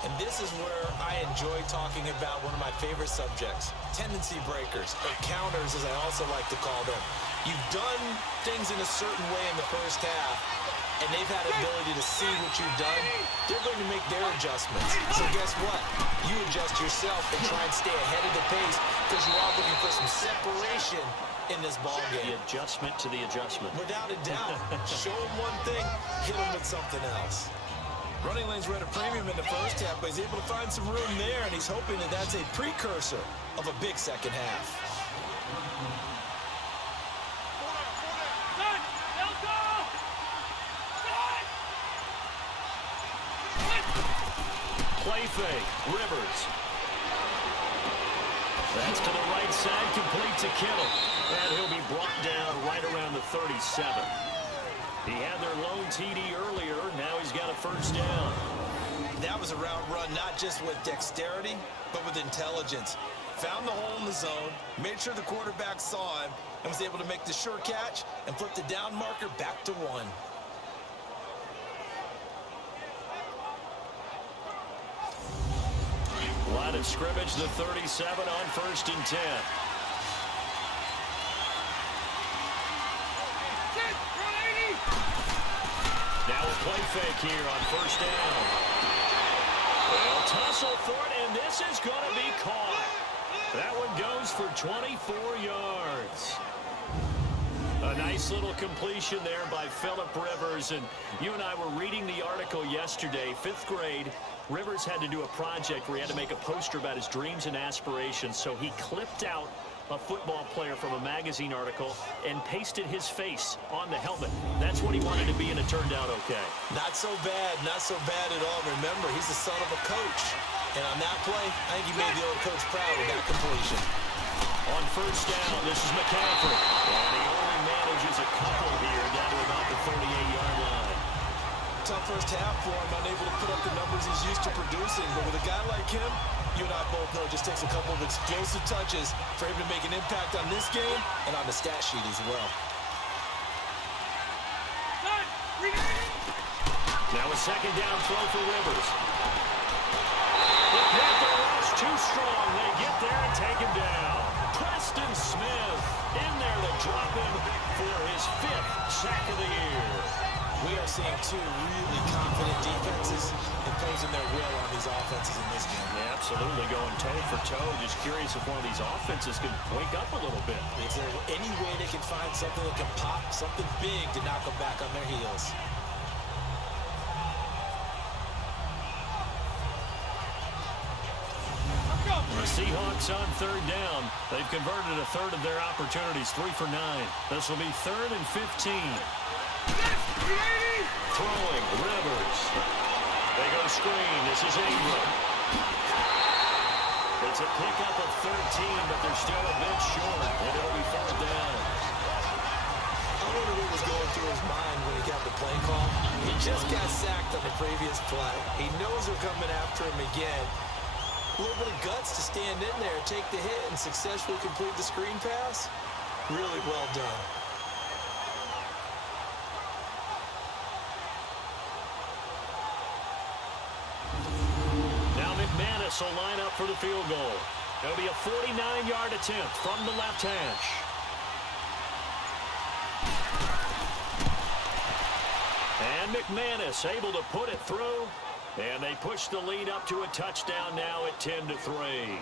And this is where I enjoy talking about one of my favorite subjects, tendency breakers, or counters as I also like to call them. You've done things in a certain way in the first half, and they've had the ability to see what you've done. They're going to make their adjustments. So guess what? You adjust yourself and try and stay ahead of the pace because you are looking for some separation in this ball game. The adjustment to the adjustment. Without a doubt. Show them one thing, hit them with something else. Running lanes were at a premium in the first half, but he's able to find some room there, and he's hoping that that's a precursor of a big second half. Play fake, Rivers. That's to the right side, complete to Kittle. And he'll be brought down right around the 37. He had their lone TD earlier, now he's got a first down. That was a route run, not just with dexterity, but with intelligence. Found the hole in the zone, made sure the quarterback saw him, and was able to make the sure catch and flip the down marker back to 1. Line of scrimmage, the 37 on 1st and 10. Now a play fake here on first down. They'll tussle for it, and this is going to be caught. That one goes for 24 yards. A nice little completion there by Phillip Rivers. And you and I were reading the article yesterday, 5th grade. Rivers had to do a project where he had to make a poster about his dreams and aspirations. So he clipped out a football player from a magazine article and pasted his face on the helmet. That's what he wanted to be, and it turned out okay. Not so bad at all. Remember, he's the son of a coach. And on that play, I think he made the old coach proud with that completion. On first down, this is McCaffrey. And he only manages a couple here down to about the 38-yard line. Tough first half for him, unable to put up the numbers he's used to producing. But with a guy like him, you and I both know it just takes a couple of explosive touches for him to make an impact on this game and on the stat sheet as well. Now a second down throw for Rivers. The Panther rush too strong. They get there and take him down. Preston Smith in there to drop him for his 5th sack of the year. We are seeing two really confident defenses imposing their will on these offenses in this game. Yeah, absolutely, going toe for toe. Just curious if one of these offenses can wake up a little bit. Is there any way they can find something that can pop, something big to knock them back on their heels? The Seahawks on 3rd down. They've converted a third of their opportunities, 3 for 9. This will be 3rd and 15. Throwing, Rivers. They go screen. This is Ingram. It's a pickup of 13, but they're still a bit short, and it'll be 4th down. I wonder what was going through his mind when he got the play call. He just got sacked on the previous play. He knows they're coming after him again. A little bit of guts to stand in there, take the hit, and successfully complete the screen pass. Really well done. Now McManus will line up for the field goal. It'll be a 49-yard attempt from the left hash. And McManus able to put it through. And they push the lead up to a touchdown now at 10-3.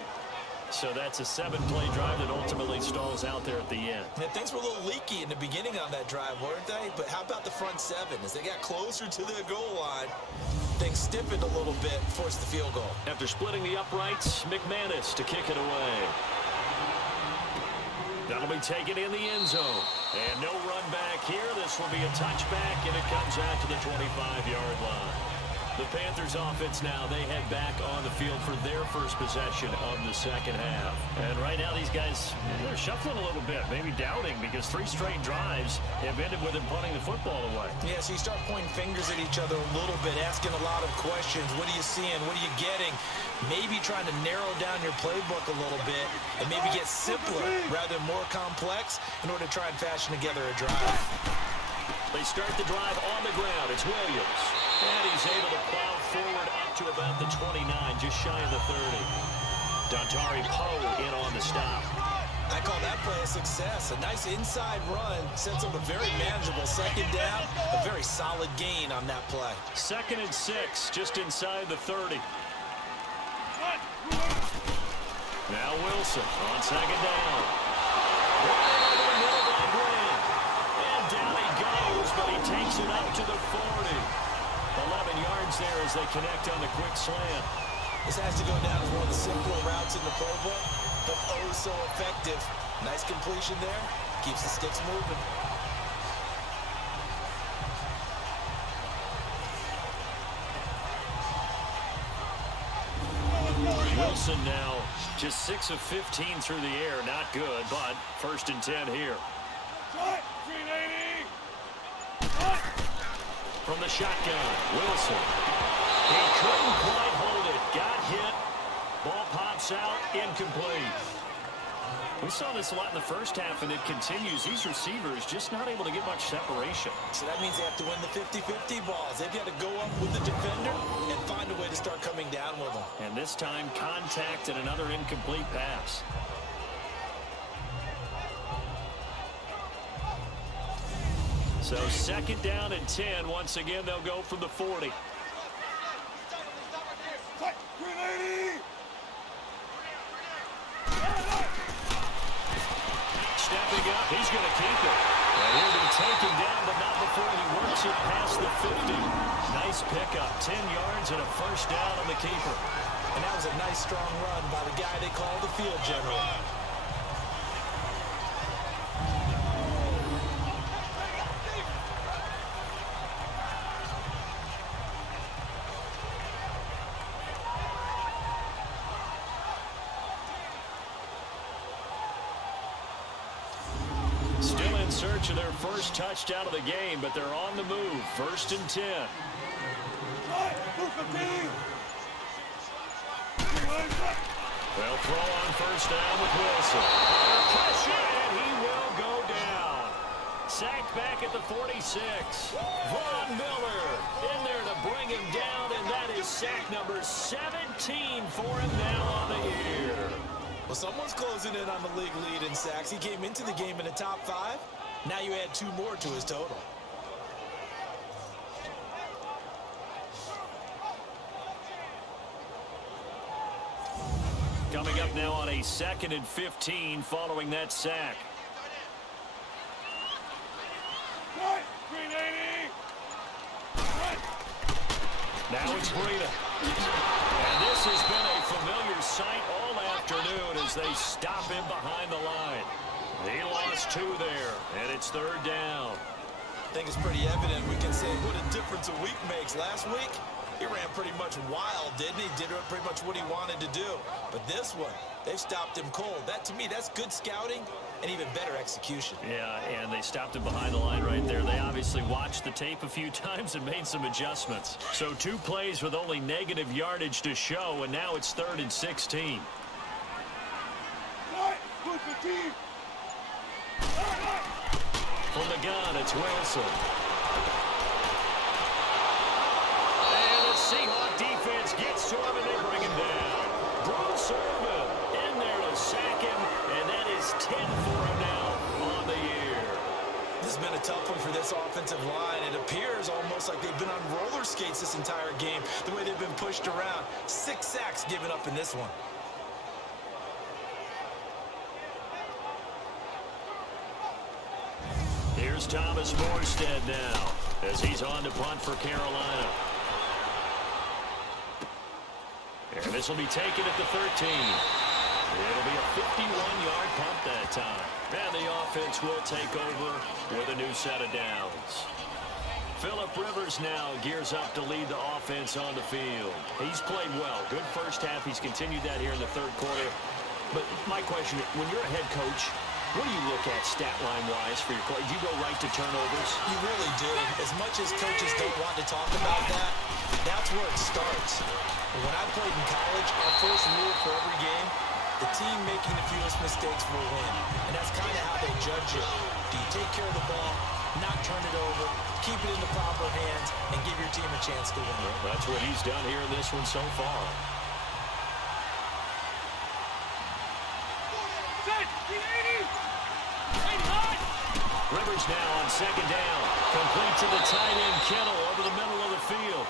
So that's a 7-play drive that ultimately stalls out there at the end. Yeah, things were a little leaky in the beginning on that drive, weren't they? But how about the front 7? As they got closer to the goal line, things stiffened a little bit, forced the field goal. After splitting the uprights, McManus to kick it away. That'll be taken in the end zone. And no run back here. This will be a touchback, and it comes out to the 25-yard line. The Panthers offense now, they head back on the field for their first possession of the second half. And right now these guys, they're shuffling a little bit, maybe doubting, because 3 straight drives have ended with them punting the football away. Yeah, so you start pointing fingers at each other a little bit, asking a lot of questions. What are you seeing? What are you getting? Maybe trying to narrow down your playbook a little bit and maybe get simpler rather than more complex in order to try and fashion together a drive. They start the drive on the ground. It's Williams. And he's able to plow forward up to about the 29, just shy of the 30. Dontari Poe in on the stop. I call that play a success. A nice inside run sets up a very manageable second down. A very solid gain on that play. 2nd and 6, just inside the 30. Now Wilson on 2nd down. And down he goes, but he takes it up to the 40. 11 yards there as they connect on the quick slant. This has to go down as one of the simpler routes in the playbook, but oh so effective. Nice completion there. Keeps the sticks moving. Wilson now just 6 of 15 through the air. Not good, but 1st and 10 here. From the shotgun, Wilson. He couldn't quite hold it. Got hit. Ball pops out. Incomplete. We saw this a lot in the first half, and it continues. These receivers just not able to get much separation. So that means they have to win the 50-50 balls. They've got to go up with the defender and find a way to start coming down with them. And this time, contact and another incomplete pass. So 2nd down and 10. Once again, they'll go from the 40. Stepping up, he's going to keep it. And he'll be taken down, but not before he works it past the 50. Nice pickup, 10 yards and a 1st down on the keeper. And that was a nice, strong run by the guy they call the field general. Search of their first touchdown of the game, but they're on the move. 1st and 10. They'll throw on 1st down with Wilson. Pressure, and he will go down. Sacked back at the 46. Von Miller in there to bring him down, and that is sack number 17 for him now on the year. Well, someone's closing in on the league lead in sacks. He came into the game in the top 5. Now you add 2 more to his total. Coming up now on a 2nd and 15 following that sack. Now it's Breida. And this has been a familiar sight all afternoon as they stop him behind the line. He lost 2 there, and it's 3rd down. I think it's pretty evident. We can say what a difference a week makes. Last week, he ran pretty much wild, didn't he? Did pretty much what he wanted to do. But this one, they've stopped him cold. That, to me, that's good scouting and even better execution. Yeah, and they stopped him behind the line right there. They obviously watched the tape a few times and made some adjustments. So 2 plays with only negative yardage to show, and now it's 3rd and 16. From the gun, it's Wilson. And the Seahawks defense gets to him, and they bring him down. BROCFML in there to sack him, and that is 10 for him now on the year. This has been a tough one for this offensive line. It appears almost like they've been on roller skates this entire game, the way they've been pushed around. 6 sacks given up in this one. Here's Thomas Morstead now as he's on to punt for Carolina. And this will be taken at the 13. It'll be a 51-yard punt that time. And the offense will take over with a new set of downs. Phillip Rivers now gears up to lead the offense on the field. He's played well. Good first half. He's continued that here in the third quarter. But my question, when you're a head coach, what do you look at stat line-wise for your play? Do you go right to turnovers? You really do. As much as coaches don't want to talk about that, that's where it starts. When I played in college, our first rule for every game, the team making the fewest mistakes will win. And that's kind of how they judge it. Do you take care of the ball, not turn it over, keep it in the proper hands, and give your team a chance to win? Well, that's what he's done here in this one so far. Rivers now on second down. Complete to the tight end, Kittle, over the middle of the field.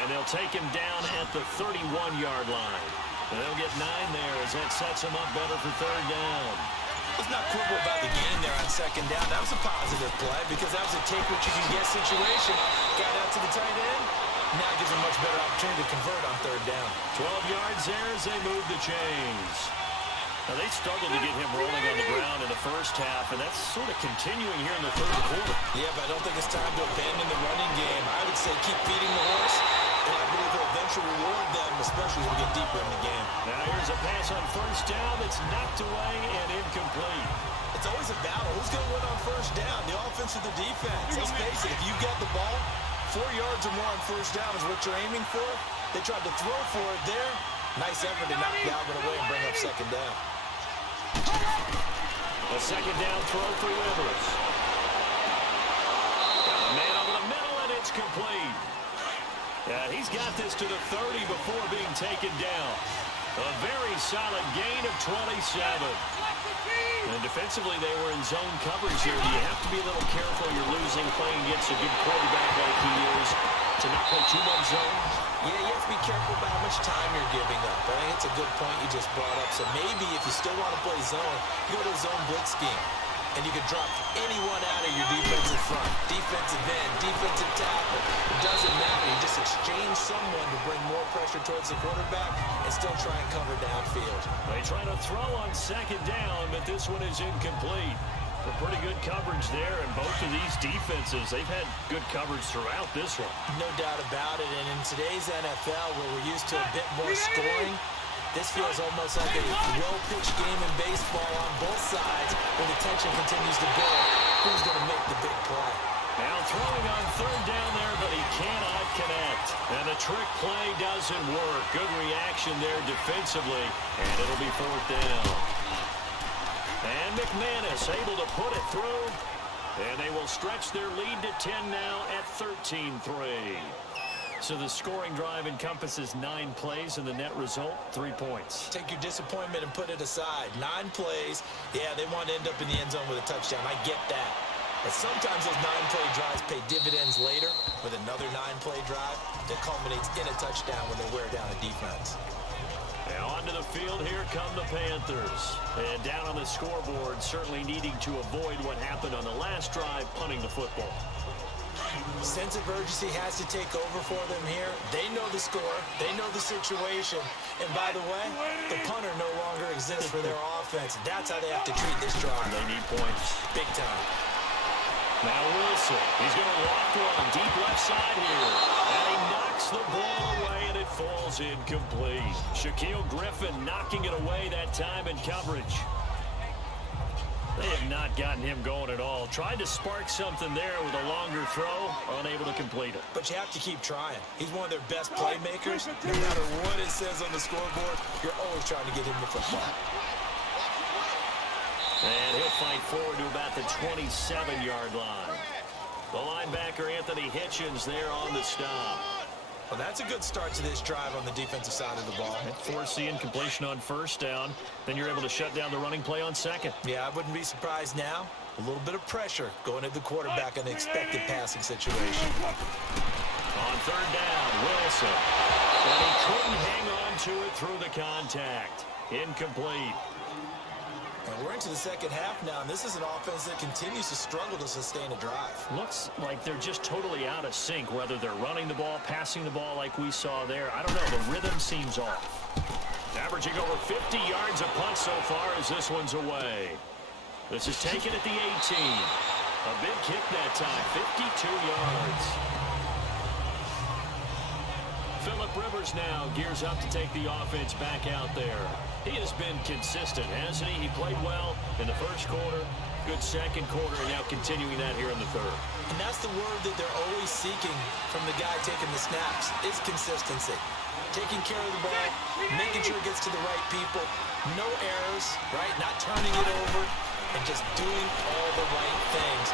And they'll take him down at the 31-yard line. And they'll get 9 there as that sets him up better for third down. Let's not quibble about the game there on second down. That was a positive play because that was a take-what-you-can-get situation. Got out to the tight end. Now it gives him a much better opportunity to convert on third down. 12 yards there as they move the chains. Now, they struggled to get him rolling on the ground in the first half, and that's sort of continuing here in the third quarter. Yeah, but I don't think it's time to abandon the running game. I would say keep feeding the horse, and I believe they'll eventually reward them, especially as we get deeper in the game. Now, here's a pass on first down that's knocked away and incomplete. It's always a battle. Who's going to win on first down, the offense or the defense? Let's face it, if you get the ball, 4 yards or more on first down is what you're aiming for. They tried to throw for it there. Nice effort to knock Galvin away and bring up second down. A second down throw for Rivers. Got a man over the middle, and it's complete. He's got this to the 30 before being taken down. A very solid gain of 27. And defensively, they were in zone coverage here. You have to be a little careful. You're losing, playing against a good quarterback like he is, to not play too much zone. Yeah, you have to be careful about how much time you're giving up. I think it's a good point you just brought up. So maybe if you still want to play zone, you go to a zone blitz scheme. And you can drop anyone out of your defensive front. Defensive end, defensive tackle. It doesn't matter. You just exchange someone to bring more pressure towards the quarterback and still try and cover downfield. They try to throw on second down, but this one is incomplete. A pretty good coverage there, and both of these defenses, they've had good coverage throughout this one. No doubt about it, and in today's NFL, where we're used to a bit more scoring, this feels almost like a well-pitched game in baseball on both sides, where the tension continues to build. Who's going to make the big play? Now throwing on third down there, but he cannot connect. And the trick play doesn't work. Good reaction there defensively, and it'll be fourth down. And McManus able to put it through. And they will stretch their lead to 10 now at 13-3. So the scoring drive encompasses 9 plays, and the net result, 3 points. Take your disappointment and put it aside. 9 plays. Yeah, they want to end up in the end zone with a touchdown. I get that. But sometimes those 9-play drives pay dividends later with another 9-play drive that culminates in a touchdown when they wear down a defense. Now onto the field, here come the Panthers. And down on the scoreboard, certainly needing to avoid what happened on the last drive, punting the football. Sense of urgency has to take over for them here. They know the score. They know the situation. And by the way, the punter no longer exists for their offense. That's how they have to treat this drive. They need points. Big time. Now Wilson, he's going to walk one deep left side here. And he knocks the ball away, and it falls incomplete. Shaquille Griffin knocking it away that time in coverage. They have not gotten him going at all. Tried to spark something there with a longer throw, unable to complete it. But you have to keep trying. He's one of their best playmakers. No matter what it says on the scoreboard, you're always trying to get him the football. And he'll fight forward to about the 27-yard line. The linebacker, Anthony Hitchens, there on the stop. Well, that's a good start to this drive on the defensive side of the ball. Force the incompletion on first down. Then you're able to shut down the running play on second. Yeah, I wouldn't be surprised now. A little bit of pressure going at the quarterback in an expected passing situation. On third down, Wilson. But he couldn't hang on to it through the contact. Incomplete. And we're into the second half now, and this is an offense that continues to struggle to sustain a drive. Looks like they're just totally out of sync, whether they're running the ball, passing the ball like we saw there. I don't know. The rhythm seems off. Averaging over 50 yards a punt so far as this one's away. This is taken at the 18. A big kick that time, 52 yards. Phillip Rivers now gears up to take the offense back out there. He has been consistent, hasn't he? He played well in the first quarter, good second quarter, and now continuing that here in the third. And that's the word that they're always seeking from the guy taking the snaps, is consistency. Taking care of the ball, making sure it gets to the right people, no errors, right? Not turning it over, and just doing all the right things.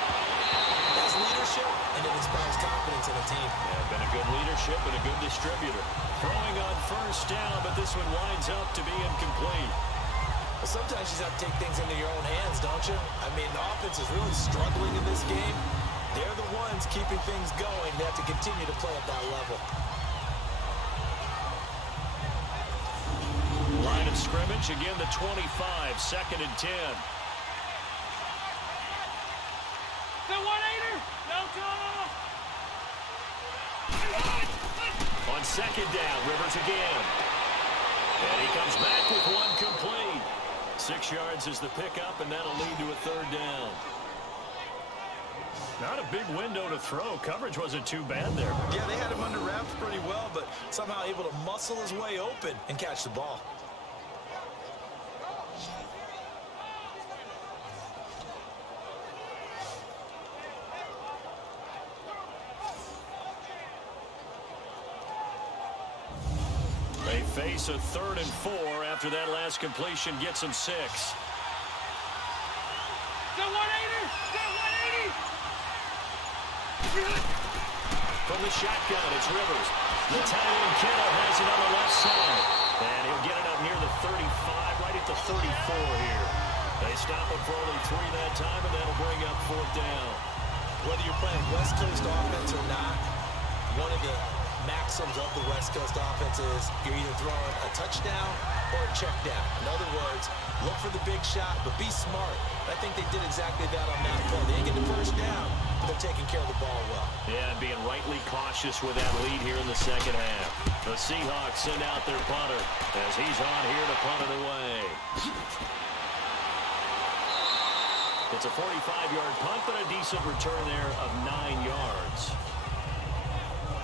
That's leadership, and it inspires confidence in a team. Yeah, been a good leadership and a good distributor. Throwing on first down, but this one winds up to be incomplete. But sometimes you just have to take things into your own hands, don't you? I mean, the offense is really struggling in this game. They're the ones keeping things going. They have to continue to play at that level. Line of scrimmage, again the 25, 2nd and 10. On 2nd down, Rivers again. And he comes back with one complete. 6 yards is the pickup, and that'll lead to a 3rd down. Not a big window to throw. Coverage wasn't too bad there. Yeah, they had him under wraps pretty well, but somehow able to muscle his way open and catch the ball. They face a 3rd and 4 after that last completion gets them 6. From the shotgun, it's Rivers. The tight end, Kittle, has it on the left side. And he'll get it up near the 35, right at the 34 here. They stop him for only 3 that time, and that'll bring up 4th down. Whether you're playing West Coast offense or not, one of the maxims of the West Coast offense is you're either throwing a touchdown or a check down. In other words, look for the big shot, but be smart. I think they did exactly that on that play. They didn't get the first down, but they're taking care of the ball well. Yeah, and being rightly cautious with that lead here in the second half. The Seahawks send out their punter as he's on here to punt it away. It's a 45-yard punt, but a decent return there of 9 yards.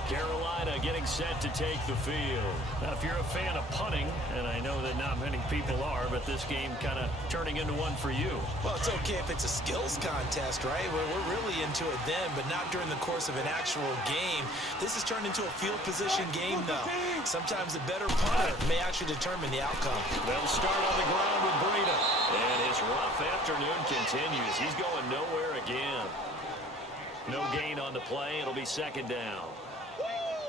Carolina getting set to take the field. Now, if you're a fan of punting, and I know that not many people are, but this game kind of turning into one for you. Well, it's okay if it's a skills contest, right? We're really into it then, but not during the course of an actual game. This has turned into a field position game, though. Sometimes the better punter may actually determine the outcome. They'll start on the ground with Breida. And his rough afternoon continues. He's going nowhere again. No gain on the play. It'll be 2nd down.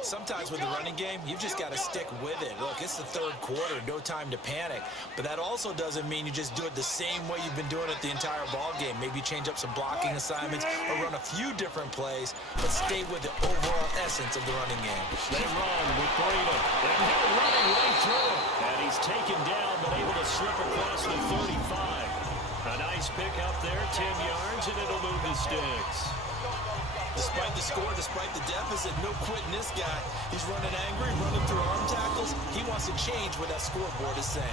Sometimes with the running game, you've just got to stick with it. Look, it's the 3rd quarter, no time to panic. But that also doesn't mean you just do it the same way you've been doing it the entire ball game. Maybe change up some blocking assignments or run a few different plays, but stay with the overall essence of the running game. They run with Breida. And they're running right through him. And he's taken down, but able to slip across the 35. A nice pick up there, 10 yards, and it'll move the sticks. Despite the score, despite the deficit, no quitting this guy. He's running angry, running through arm tackles. He wants to change what that scoreboard is saying.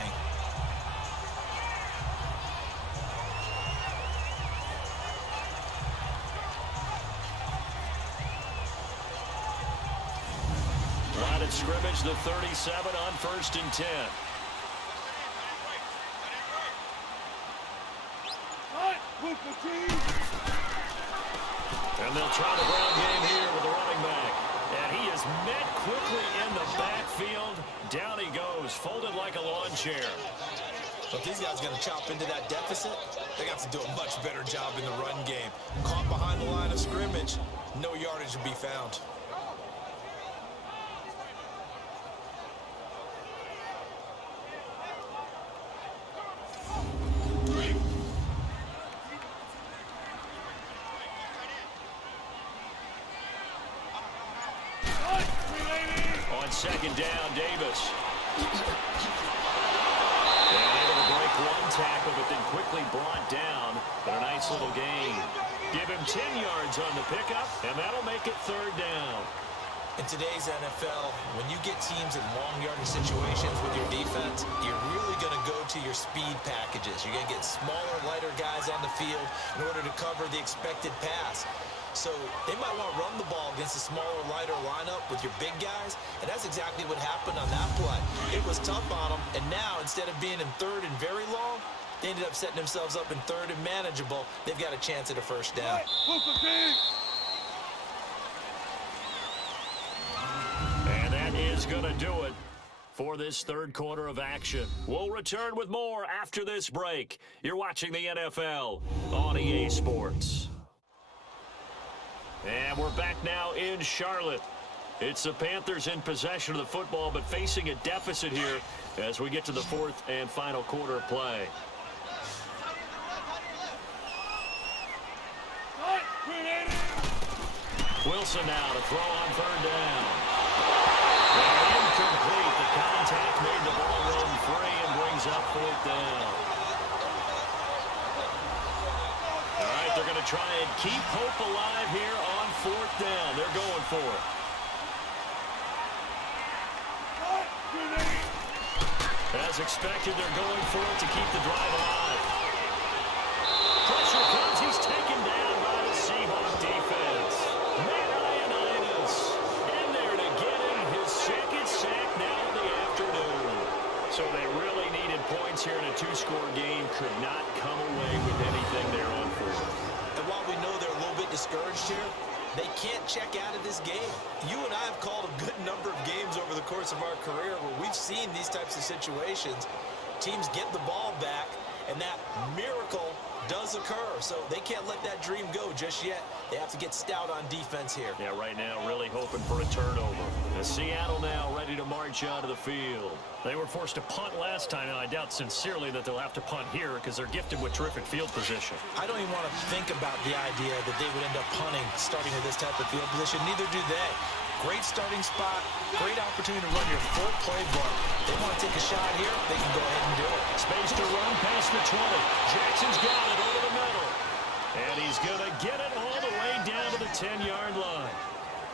Line of scrimmage, the 37 on 1st and 10. And they'll try the ground game here with the running back. And he is met quickly in the backfield. Down he goes, folded like a lawn chair. But if these guys are going to chop into that deficit, they got to do a much better job in the run game. Caught behind the line of scrimmage, no yardage to be found. On 2nd down, Davis. And able to break one tackle, but then quickly brought down. But a nice little gain. Give him 10 yards on the pickup, and that'll make it 3rd down. In today's NFL, when you get teams in long yardage situations with your defense, you're really going to go to your speed packages. You're going to get smaller, lighter guys on the field in order to cover the expected pass. So they might want to run the ball against a smaller, lighter lineup with your big guys, and that's exactly what happened on that play. It was tough on them, and now instead of being in third and very long, they ended up setting themselves up in third and manageable. They've got a chance at a first down. And that is going to do it for this third quarter of action. We'll return with more after this break. You're watching the NFL on EA Sports. And we're back now in Charlotte. It's the Panthers in possession of the football, but facing a deficit here as we get to the fourth and final quarter of play. Wilson now to throw on third down. And incomplete. The contact made the ball run free and brings up fourth down. All right, they're going to try and keep hope alive here on fourth down. They're going for it. As expected, they're going for it to keep the drive alive. Pressure comes. He's taken down by the Seahawks defense. Madden in there to get him his second sack now in the afternoon. So they really needed points here in a two-score game. Could not come away with anything there on fourth. And while we know they're a little bit discouraged here, they can't check out of this game. You and I have called a good number of games over the course of our career where we've seen these types of situations. Teams get the ball back, and that miracle does occur. So they can't let that dream go just yet. They have to get stout on defense here. Yeah, right now really hoping for a turnover. As Seattle now ready to march out of the field. They were forced to punt last time, and I doubt sincerely that they'll have to punt here because they're gifted with terrific field position. I don't even want to think about the idea that they would end up punting starting with this type of field position. Neither do they. Great starting spot, great opportunity to run your full playbook. They want to take a shot here, they can go ahead and do it. Space to run past the 20. Jackson's got it over the middle. And he's going to get it all the way down to the 10-yard line.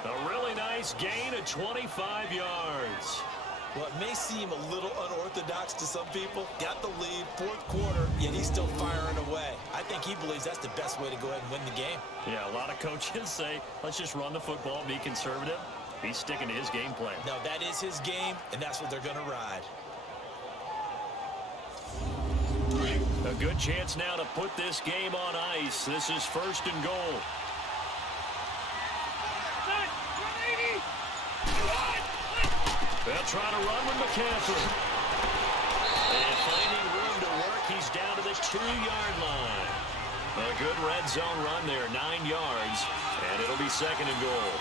A really nice gain of 25 yards. Well, it may seem a little unorthodox to some people. Got the lead, fourth quarter, yet he's still firing away. I think he believes that's the best way to go ahead and win the game. Yeah, a lot of coaches say, let's just run the football, be conservative. He's sticking to his game plan. No, that is his game, and that's what they're going to ride. A good chance now to put this game on ice. This is first and goal. They'll try to run with McCaffrey. And finding room to work, he's down to the 2-yard line. A good red zone run there, 9 yards, and it'll be second and goal.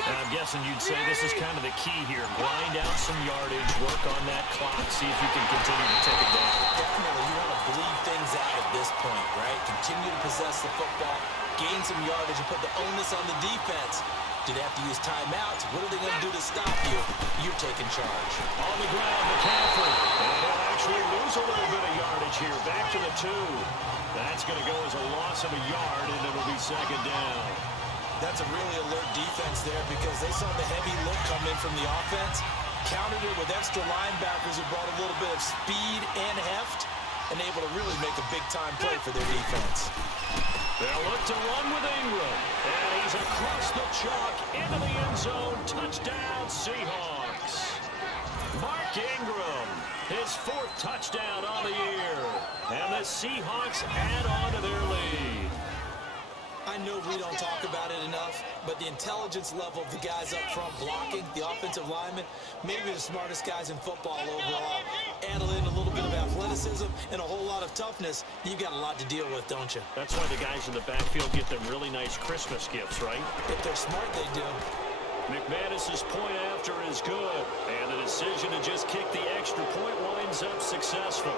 And I'm guessing you'd say this is kind of the key here. Grind out some yardage, work on that clock, see if you can continue to take it down. Definitely, you want to bleed things out at this point, right? Continue to possess the football, gain some yardage, and put the onus on the defense. Do they have to use timeouts? What are they going to do to stop you? You're taking charge. On the ground, McCaffrey. And he'll actually lose a little bit of yardage here. Back to the 2. That's going to go as a loss of a yard, and it'll be second down. That's a really alert defense there because they saw the heavy look come in from the offense, countered it with extra linebackers who brought a little bit of speed and heft, and able to really make a big-time play for their defense. They'll look to run with Ingram, and he's across the chalk into the end zone. Touchdown, Seahawks. Mark Ingram, his 4th touchdown on the year, and the Seahawks add on to their lead. I know we don't talk about it enough, but the intelligence level of the guys up front blocking, the offensive linemen, maybe the smartest guys in football overall. Add in a little bit of athleticism and a whole lot of toughness, you've got a lot to deal with, don't you? That's why the guys in the backfield get them really nice Christmas gifts, right? If they're smart, they do. McManus's point after is good, and the decision to just kick the extra point winds up successful.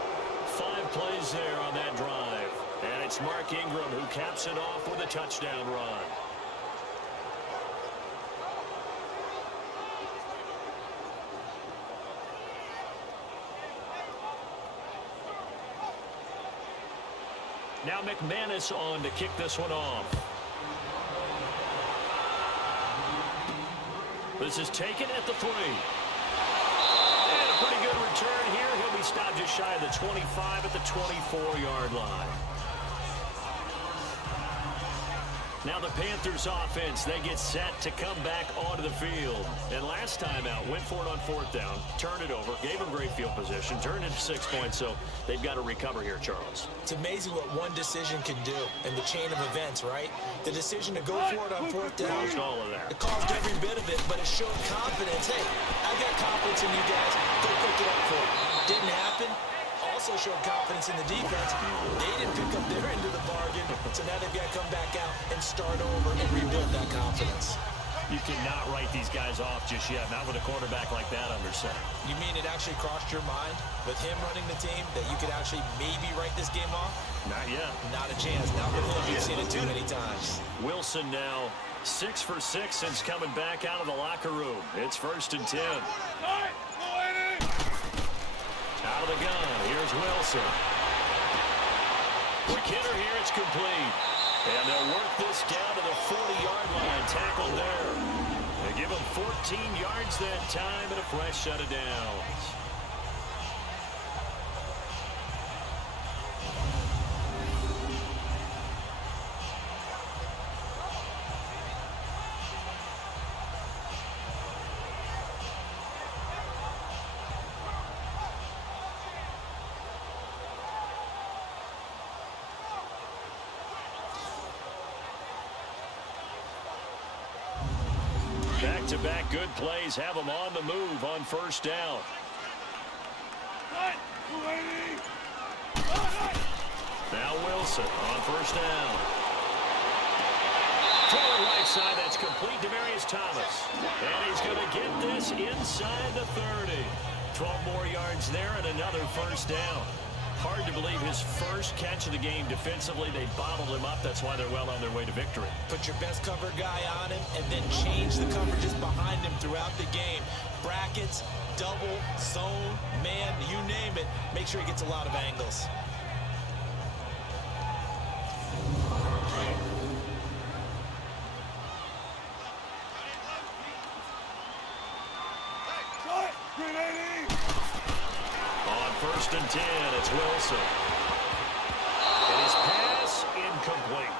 5 plays there on that drive. And it's Mark Ingram who caps it off with a touchdown run. Now McManus on to kick this one off. This is taken at the 3. And a pretty good return here. He'll be stopped just shy of the 25 at the 24-yard line. Now the Panthers offense, they get set to come back onto the field. And last time out, went for it on 4th down, turned it over, gave them great field position, turned into 6 points, so they've got to recover here, Charles. It's amazing what one decision can do in the chain of events, right? The decision to go for it on 4th down. Caused all of that. It caused every bit of it, but it showed confidence. Hey, I got confidence in you guys. Go pick it up for it. Didn't happen. Also showed confidence in the defense. They didn't pick up their end of the bargain, so now they've got to come back out and start over and rebuild that confidence. You cannot write these guys off just yet, not with a quarterback like that under center. You mean it actually crossed your mind with him running the team that you could actually maybe write this game off? Not yet. Not a chance. Not with him. We've seen it too many times. Wilson now 6 for 6 since coming back out of the locker room. It's 1st and 10. Out of the gun, here's Wilson. Quick hitter here, it's complete. And they'll work this down to the 40-yard line, tackled there. They give him 14 yards that time and a fresh set of downs. Back-to-back good plays have them on the move on 1st down. Now Wilson on 1st down. Throwing right side, that's complete to Demarius Thomas. And he's going to get this inside the 30. 12 more yards there and another 1st down. Hard to believe his first catch of the game defensively. They bottled him up. That's why they're well on their way to victory. Put your best cover guy on him and then change the coverages behind him throughout the game. Brackets, double, zone, man, you name it. Make sure he gets a lot of angles. On 1st and 10, it's Wilson. And his pass incomplete.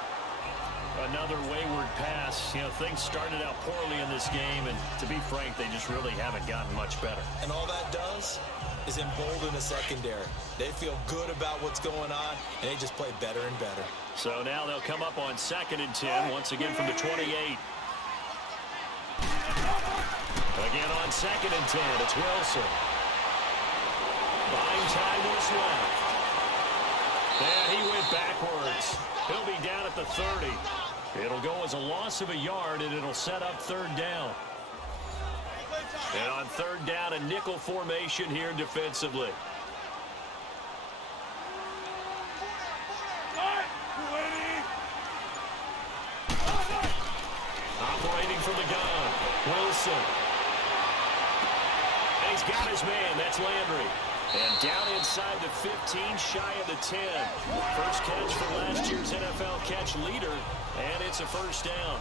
Another wayward pass. You know, things started out poorly in this game, and to be frank, they just really haven't gotten much better. And all that does is embolden the secondary. They feel good about what's going on, and they just play better and better. So now they'll come up on 2nd and 10, once again from the 28. Again on 2nd and 10, it's Wilson. Buying time to his left. And he went backwards. He'll be down at the 30. It'll go as a loss of a yard, and it'll set up 3rd down. And on 3rd down, a nickel formation here defensively. Operating from the gun, Wilson. And he's got his man, that's Landry. And down inside the 15, shy of the 10. First catch for last year's NFL catch leader, and it's a 1st down.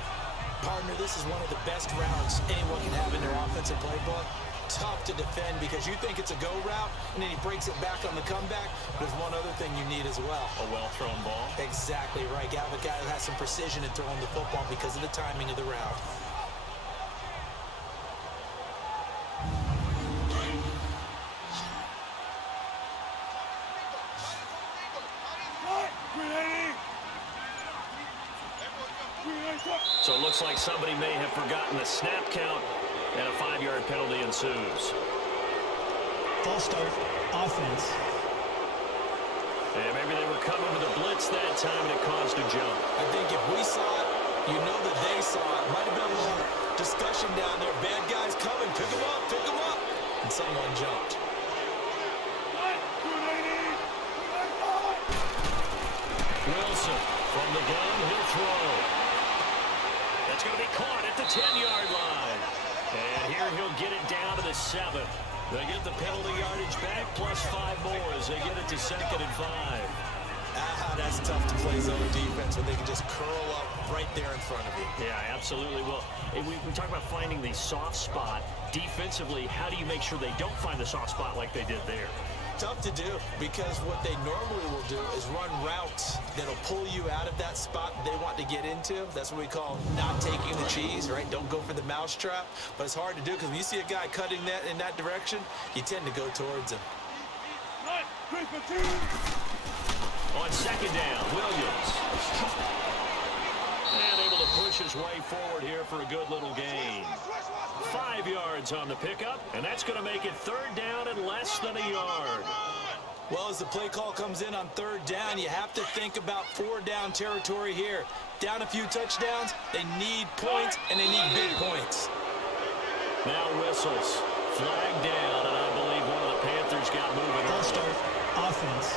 Partner, this is one of the best routes anyone can have in their offensive playbook. Tough to defend because you think it's a go route, and then he breaks it back on the comeback. There's one other thing you need as well. A well-thrown ball. Exactly right. You have a guy who has some precision in throwing the football because of the timing of the route. So it looks like somebody may have forgotten the snap count, and a 5-yard penalty ensues. False start, offense. And maybe they were coming with a blitz that time, and it caused a jump. I think if we saw it, you know that they saw it. Might have been a little discussion down there. Bad guys coming. Pick them up, pick them up. And someone jumped. Wilson from the gun, he'll throw. That's going to be caught at the 10-yard line. And here he'll get it down to the 7. They get the penalty yardage back plus 5 more as they get it to 2nd and 5. That's tough to play zone defense when they can just curl up right there in front of you. Yeah, absolutely. Well, we talk about finding the soft spot. Defensively, how do you make sure they don't find the soft spot like they did there? Tough to do, because what they normally will do is run routes that'll pull you out of that spot they want to get into. That's what we call not taking the cheese, right? Don't go for the mousetrap. But it's hard to do because when you see a guy cutting that in that direction, you tend to go towards him. On second down, Williams. And able to push his way forward here for a good little gain. 5 yards on the pickup, and that's going to make it third down and less than a yard. Well, as the play call comes in on third down, you have to think about 4-down territory here. Down a few touchdowns, they need points, and they need big points. Now whistles. Flag down, and I believe one of the Panthers got moving. False start, offense.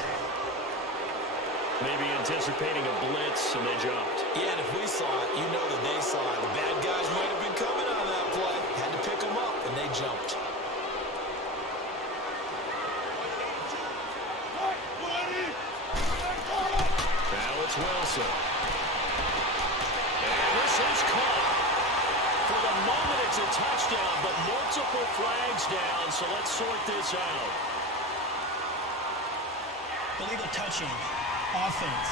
Maybe anticipating a blitz, and they jumped. Yeah, and if we saw it, you know that they saw it. The bad guys might have been coming on that play. Had to pick them up, and they jumped. Now it's Wilson. And this is caught. For the moment, it's a touchdown, but multiple flags down, so let's sort this out. Illegal touching, offense.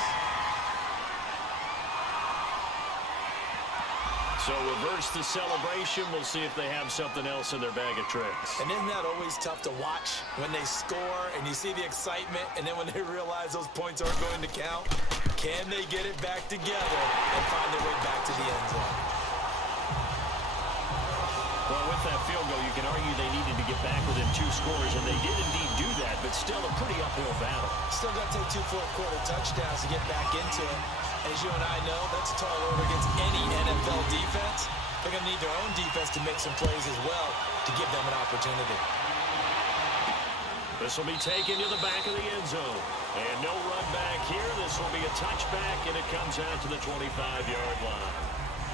So reverse the celebration. We'll see if they have something else in their bag of tricks. And isn't that always tough to watch when they score and you see the excitement, and then when they realize those points aren't going to count? Can they get it back together and find their way back to the end zone? Well, with that field goal, you can argue they needed to get back within 2 scores, and they did indeed do that, but still a pretty uphill battle. Still got to take 2 fourth-quarter touchdowns to get back into it. As you and I know, that's a tall order against any NFL defense. They're going to need their own defense to make some plays as well to give them an opportunity. This will be taken to the back of the end zone. And no run back here. This will be a touchback, and it comes out to the 25-yard line.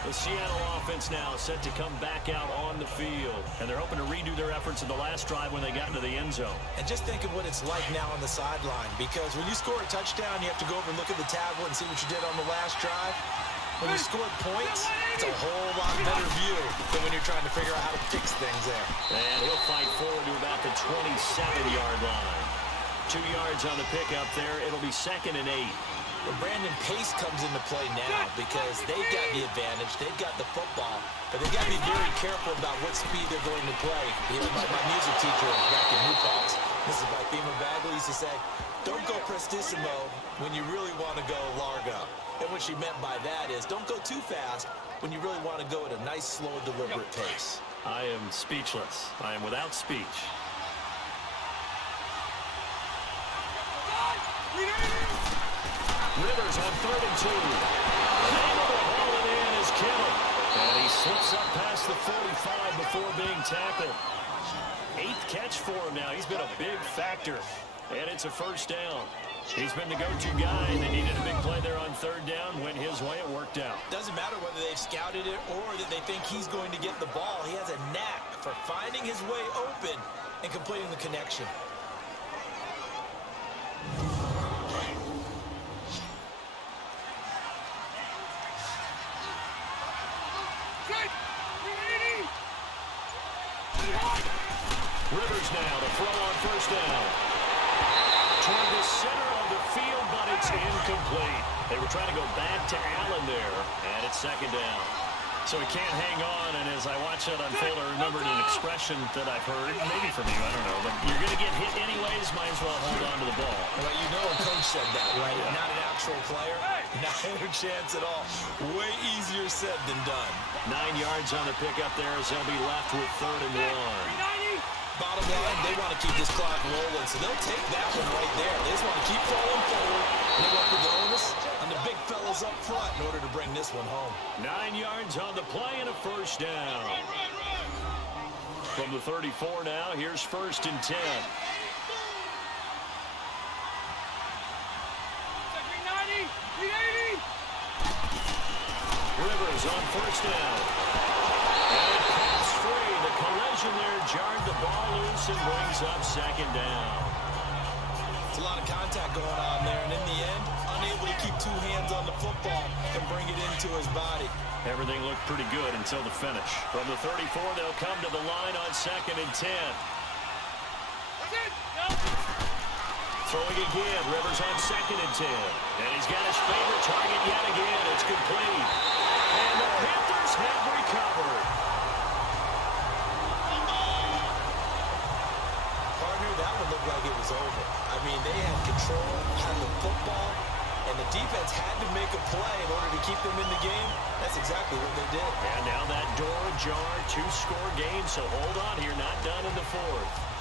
The Seattle offense now set to come back out on the field. And they're hoping to redo their efforts in the last drive when they got into the end zone. And just think of what it's like now on the sideline, because when you score a touchdown, you have to go over and look at the tablet and see what you did on the last drive. When you scored points, it's a whole lot better view than when you're trying to figure out how to fix things there. And he'll fight forward to about the 27-yard line. 2 yards on the pickup there. It'll be 2nd and 8. Well, Brandon, pace comes into play now because they've got the advantage. They've got the football, but they've got to be very careful about what speed they're going to play. You know, my music teacher back in New Paltz, this is by Thema Bagley, used to say, don't go prestissimo when you really want to go largo. And what she meant by that is don't go too fast when you really want to go at a nice, slow, deliberate pace. I am speechless. I am without speech. Rivers on 3rd and 2. Able to haul it in is Kittle. And he slips up past the 45 before being tackled. 8th catch for him now. He's been a big factor. And it's a first down. He's been the go-to guy. They needed a big play there on 3rd down. Went his way. It worked out. Doesn't matter whether they've scouted it or that they think he's going to get the ball. He has a knack for finding his way open and completing the connection. Rivers now to throw on 1st down. Toward the center of the field, but it's incomplete. They were trying to go back to Allen there, and it's 2nd down. So he can't hang on, and as I watch that unfold, I remembered an expression that I've heard, maybe from you, I don't know, but you're going to get hit anyways, might as well hold on to the ball. Well, you know a coach said that, right? Yeah. Not an actual player, not a chance at all. Way easier said than done. 9 yards on the pickup there as they'll be left with 3rd and 1. Bottom line, they want to keep this clock rolling, so they'll take that one right there. They just want to keep falling forward, and they want to put the onus on the big fellas up front in order to bring this one home. 9 yards on the play and a first down. From the 34 now, here's 1st and 10. Rivers on 1st down. And pass free. The collision there jarred the ball loose and brings up 2nd down. It's a lot of contact going on there, and in the end, unable able to keep two hands on the football and bring it into his body. Everything looked pretty good until the finish. From the 34, they'll come to the line on 2nd and 10. Throwing again, Rivers on 2nd and 10. And he's got his favorite target yet again. It's complete. And the Panthers have recovered. Partner, that one looked like it was over. I mean, they had control, had the football, and the defense had to make a play in order to keep them in the game. That's exactly what they did. And now that door ajar, 2-score game, so hold on here, not done in the 4th.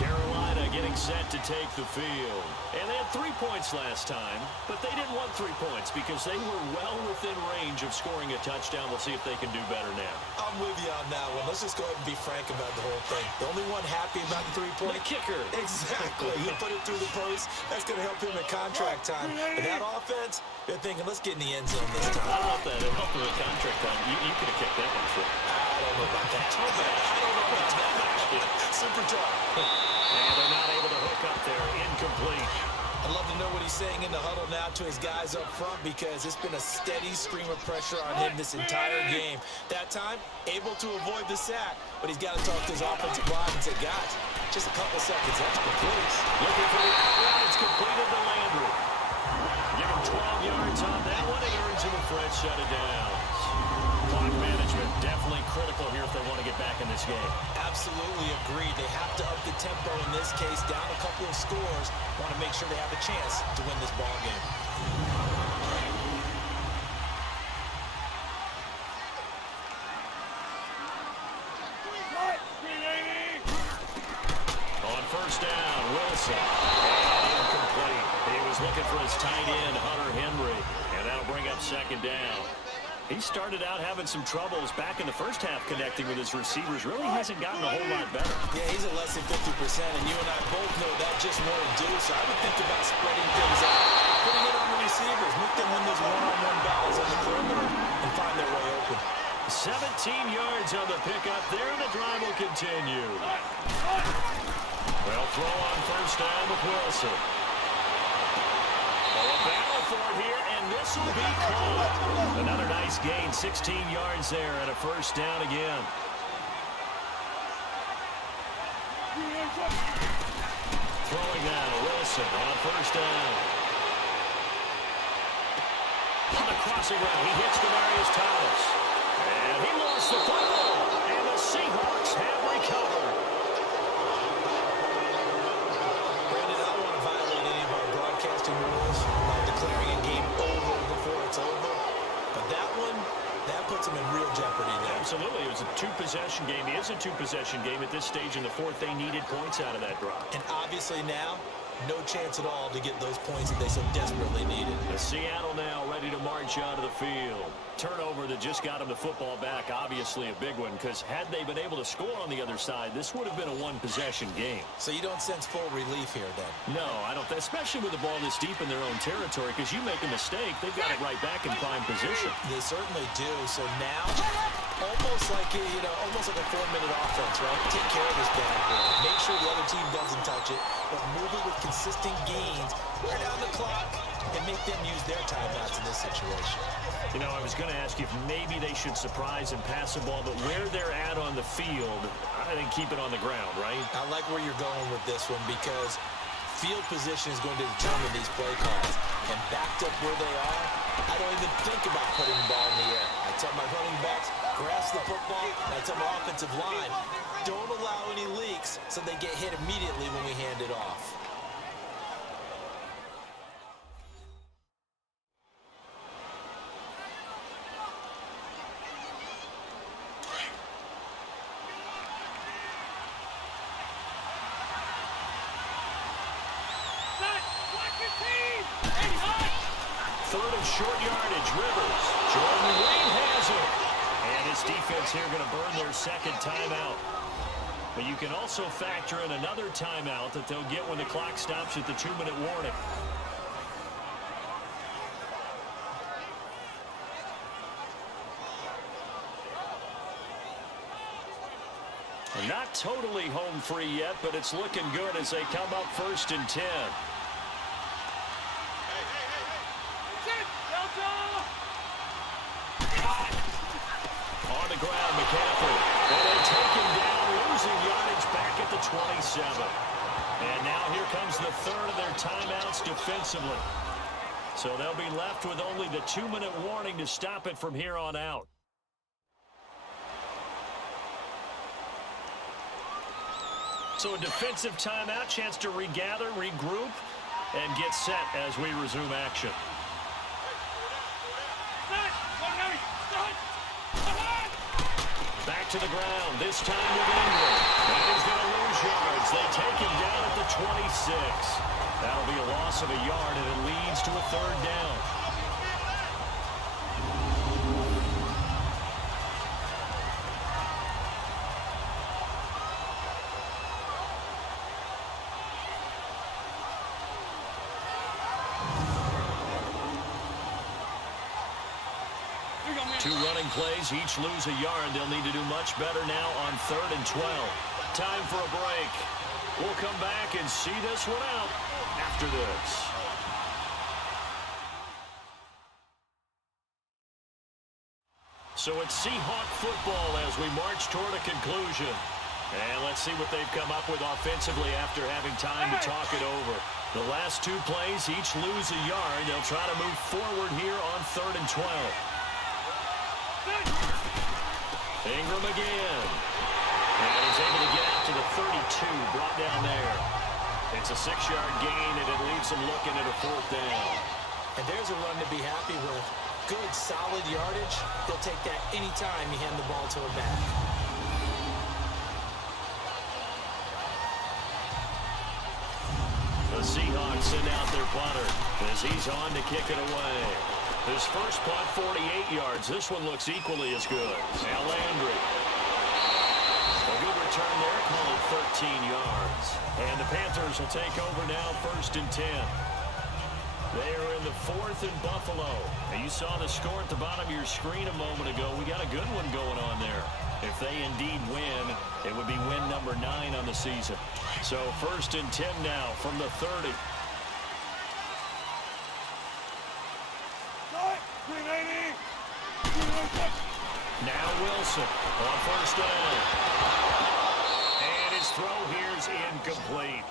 Carolina getting set to take the field. And they had 3 points last time, but they didn't want 3 points because they were well within range of scoring a touchdown. We'll see if they can do better now. I'm with you on that one. Let's just go ahead and be frank about the whole thing. The only one happy about the 3-point? The kicker. Exactly. He put it through the post. That's going to help him in contract time. But that offense, they're thinking, let's get in the end zone this time. I don't know if that helped him in contract time. You could have kicked that one for. I don't know about that. I don't know about that. Super tough. And they're not able to hook up there. Incomplete. I'd love to know what he's saying in the huddle now to his guys up front because it's been a steady stream of pressure on him this entire game. That time, able to avoid the sack, but he's got to talk to his offensive line and say, guys, just a couple seconds extra, please. Looking for the outrun. It's completed to Landry. Give him 12 yards on that one. It earns him a fresh set of downs. Clock management definitely critical here if they want to get back in this game. Absolutely agreed. They have to up the tempo in this case, down a couple of scores. Want to make sure they have a chance to win this ball game. On 1st down, Wilson. And incomplete. He was looking for his tight end, Hunter Henry. And that'll bring up 2nd down. He started out having some troubles back in the first half connecting with his receivers. Really hasn't gotten a whole lot better. Yeah, he's at less than 50%, and you and I both know that just won't do. So I would think about spreading things out, putting it on the receivers, make them win those one-on-one battles on the perimeter, and find their way open. 17 yards on the pickup there, and the drive will continue. Well, throw on 1st down with Wilson. A battle for it here, and this will be caught. Another nice gain, 16 yards there, and a 1st down again. Throwing now, Wilson on 1st down. On the crossing route, he hits Demaryius Thomas. And he lost the football, and the Seahawks have recovered. Brandon, I don't want to violate any of our broadcasting rules by declaring a game over before it's over. But that one, that puts them in real jeopardy there. Absolutely. It was a 2-possession game. It is a 2-possession game. At this stage in the 4th, they needed points out of that drive. And obviously now, no chance at all to get those points that they so desperately needed. Seattle now ready to march out of the field. Turnover that just got them the football back, obviously a big one, because had they been able to score on the other side, this would have been a 1-possession game. So you don't sense full relief here then? No, I don't, especially with the ball this deep in their own territory, because you make a mistake, they've got it right back in prime position. They certainly do. So now, almost like almost like a 4-minute offense, right? Take care of this bad boy. Make sure the other team doesn't touch it, but move it with consistent gains. Wear down the clock and make them use their timeouts in this situation. You know, I was going to ask you if maybe they should surprise and pass the ball, but where they're at on the field, I think keep it on the ground, right? I like where you're going with this one because field position is going to determine these play calls. And backed up where they are, I don't even think about putting the ball in the air. I tell my running backs, grasp the football, and I tell my offensive line, don't allow any leaks so they get hit immediately when we hand it off. Short yardage, Rivers. Jordan Wayne has it. And his defense here going to burn their 2nd timeout. But you can also factor in another timeout that they'll get when the clock stops at the 2-minute warning. They're not totally home free yet, but it's looking good as they come up 1st and 10. McCaffrey. And they take him down, losing yardage back at the 27. And now here comes the third of their timeouts defensively. So they'll be left with only the 2-minute warning to stop it from here on out. So a defensive timeout, chance to regather, regroup, and get set as we resume action. Back to the ground, this time with Ingram. And he's going to lose yards. They take him down at the 26. That'll be a loss of a yard, and it leads to a third down. Two running plays, each lose a yard. They'll need to do much better now on 3rd and 12. Time for a break. We'll come back and see this one out after this. So it's Seahawk football as we march toward a conclusion. And let's see what they've come up with offensively after having time to talk it over. The last two plays, each lose a yard. They'll try to move forward here on 3rd and 12. Ingram again. And he's able to get out to the 32, brought down there. It's a 6-yard gain, and it leaves them looking at a 4th down. And there's a run to be happy with. Good, solid yardage. He'll take that anytime you hand the ball to a back. The Seahawks send out their punter as he's on to kick it away. His first punt, 48 yards. This one looks equally as good. Now Landry. A good return there, call it 13 yards. And the Panthers will take over now, 1st and 10. They are in the 4th and Buffalo. And you saw the score at the bottom of your screen a moment ago. We got a good one going on there. If they indeed win, it would be win number 9 on the season. So 1st and 10 now from the 30. Now Wilson on 1st down. And his throw here's incomplete.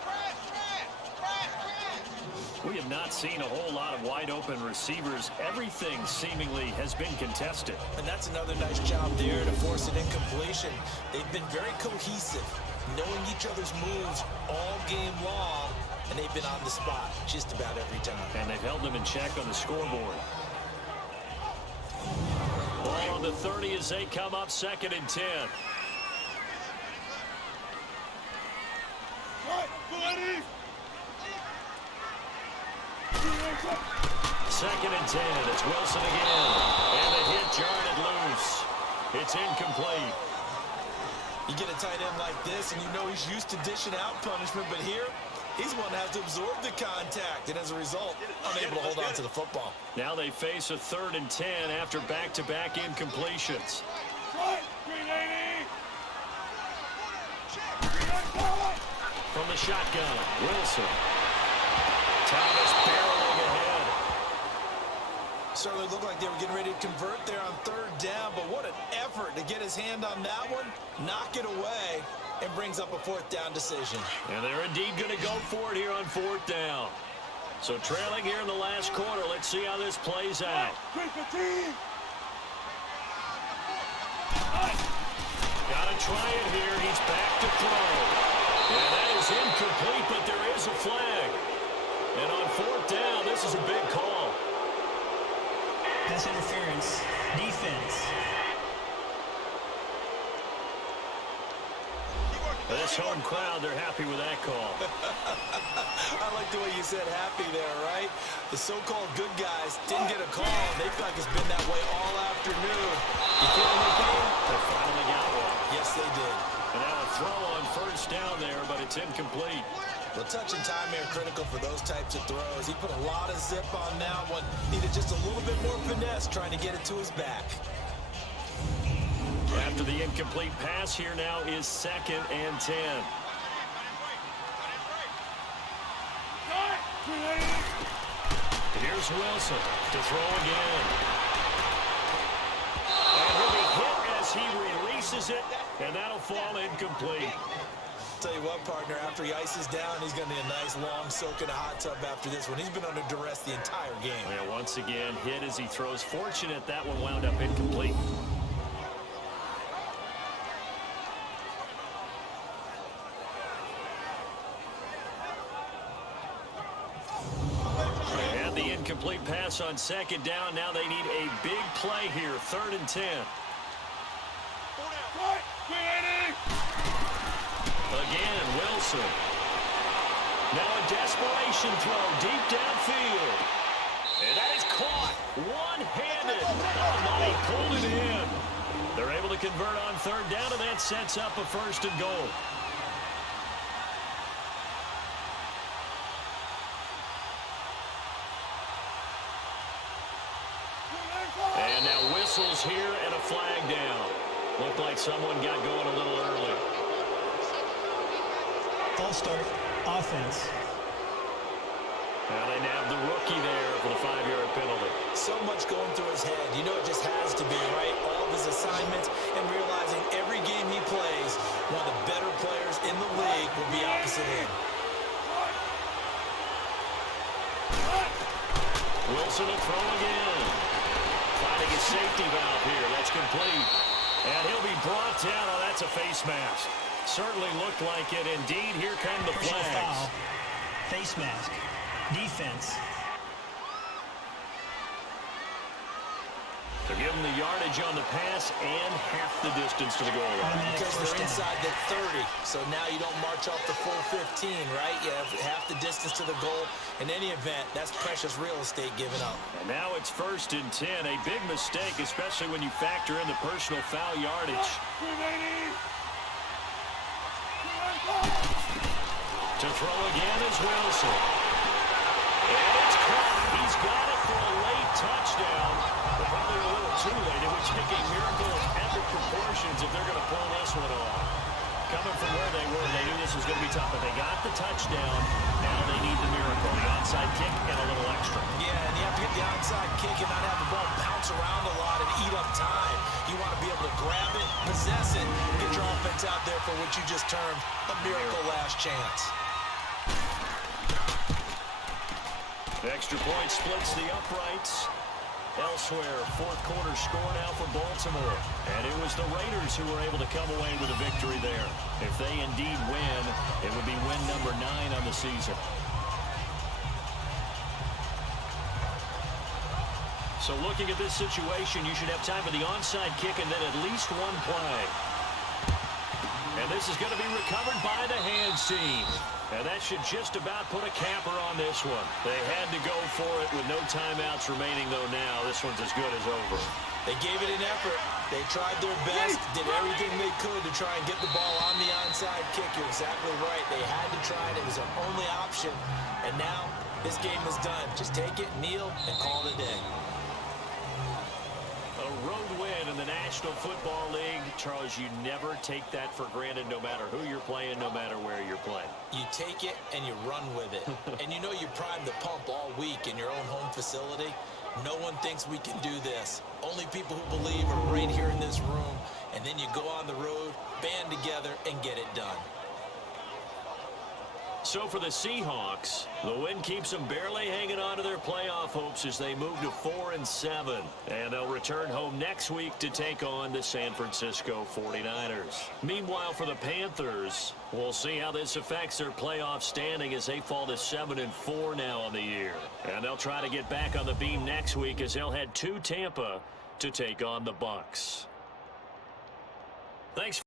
We have not seen a whole lot of wide-open receivers. Everything seemingly has been contested. And that's another nice job there to force an incompletion. They've been very cohesive, knowing each other's moves all game long, and they've been on the spot just about every time. And they've held them in check on the scoreboard. Ball on the 30 as they come up, 2nd and 10. Second and 10. It's Wilson again. And the hit jarred it loose. It's incomplete. You get a tight end like this, and you know he's used to dishing out punishment, but here, he's one that has to absorb the contact, and as a result, unable to hold on to the football. Now they face a 3rd and 10 after back-to-back incompletions. From the shotgun, Wilson. Thomas barreling ahead. Certainly looked like they were getting ready to convert there on 3rd down, but what an effort to get his hand on that one, knock it away, and brings up a 4th down decision. And they're indeed going to go for it here on 4th down. So trailing here in the last quarter, let's see how this plays out. Got to try it here. He's back to throw. And that is incomplete, but there is a flag. And on 4th down, this is a big call. Pass interference. Defense. This home crowd, they're happy with that call. I like the way you said happy there, right? The so-called good guys didn't get a call. They feel like it's been that way all afternoon. You feeling okay? They finally got one. Yes, they did. And now a throw on 1st down there, but it's incomplete. Well, touch and time are critical for those types of throws. He put a lot of zip on that one. Needed just a little bit more finesse trying to get it to his back. After the incomplete pass, here now is 2nd and 10. Here's Wilson to throw again. And he'll be hit as he releases partner. After he ices down, he's going to need a nice, long soak in a hot tub after this one. He's been under duress the entire game. Yeah, once again, hit as he throws. Fortunate that one wound up incomplete. And the incomplete pass on second down. Now they need a big play here. 3rd and 10. Again, Wilson. Now a desperation throw deep downfield. And that is caught one-handed. He pulled it in. They're able to convert on 3rd down, and that sets up a 1st and goal. And now whistles here and a flag down. Looked like someone got going a little early. False start, offense. Now they nab the rookie there for the 5-yard penalty. So much going through his head. You know it just has to be, right? All of his assignments and realizing every game he plays, one of the better players in the league will be opposite him. Wilson to throw again. Finding a safety valve here. That's complete. And he'll be brought down. Oh, that's a face mask. Certainly looked like it. Indeed, here come the Personal flags. foul. Face mask. Defense. They're giving the yardage on the pass and half the distance to the goal line. Because they're inside the 30. So now you don't march off the full 15, right? You have half the distance to the goal. In any event, that's precious real estate given up. And now it's 1st and 10. A big mistake, especially when you factor in the personal foul yardage. To throw again is Wilson. And it's caught. He's got it for a late touchdown. But probably a little too late. It would take a miracle of epic proportions if they're going to pull this one off. Coming from where they were, they knew this was going to be tough. But they got the touchdown. Now they need the miracle. The onside kick and a little extra. Yeah, and you have to get the onside kick and not have the ball bounce around a lot and eat up time. You want to be able to grab it, possess it, get your offense out there for what you just termed a miracle last chance. The extra point splits the uprights. Elsewhere, 4th quarter score now for Baltimore. And it was the Raiders who were able to come away with a victory there. If they indeed win, it would be win number 9 on the season. So looking at this situation, you should have time for the onside kick and then at least one play. And this is going to be recovered by the hands team. And that should just about put a capper on this one. They had to go for it with no timeouts remaining, though now this one's as good as over. They gave it an effort. They tried their best, did everything they could to try and get the ball on the onside kick. You're exactly right. They had to try it. It was their only option. And now this game is done. Just take it, kneel, and call it a day. A road win in the National Football League. Charles, you never take that for granted no matter who you're playing, no matter where you're playing. You take it and you run with it. And you know you primed the pump all week in your own home facility. No one thinks we can do this. Only people who believe are right here in this room. And then you go on the road, band together, and get it done. So for the Seahawks, the win keeps them barely hanging on to their playoff hopes as they move to 4-7. And they'll return home next week to take on the San Francisco 49ers. Meanwhile, for the Panthers, we'll see how this affects their playoff standing as they fall to 7-4 now on the year. And they'll try to get back on the beam next week as they'll head to Tampa to take on the Bucs. Thanks.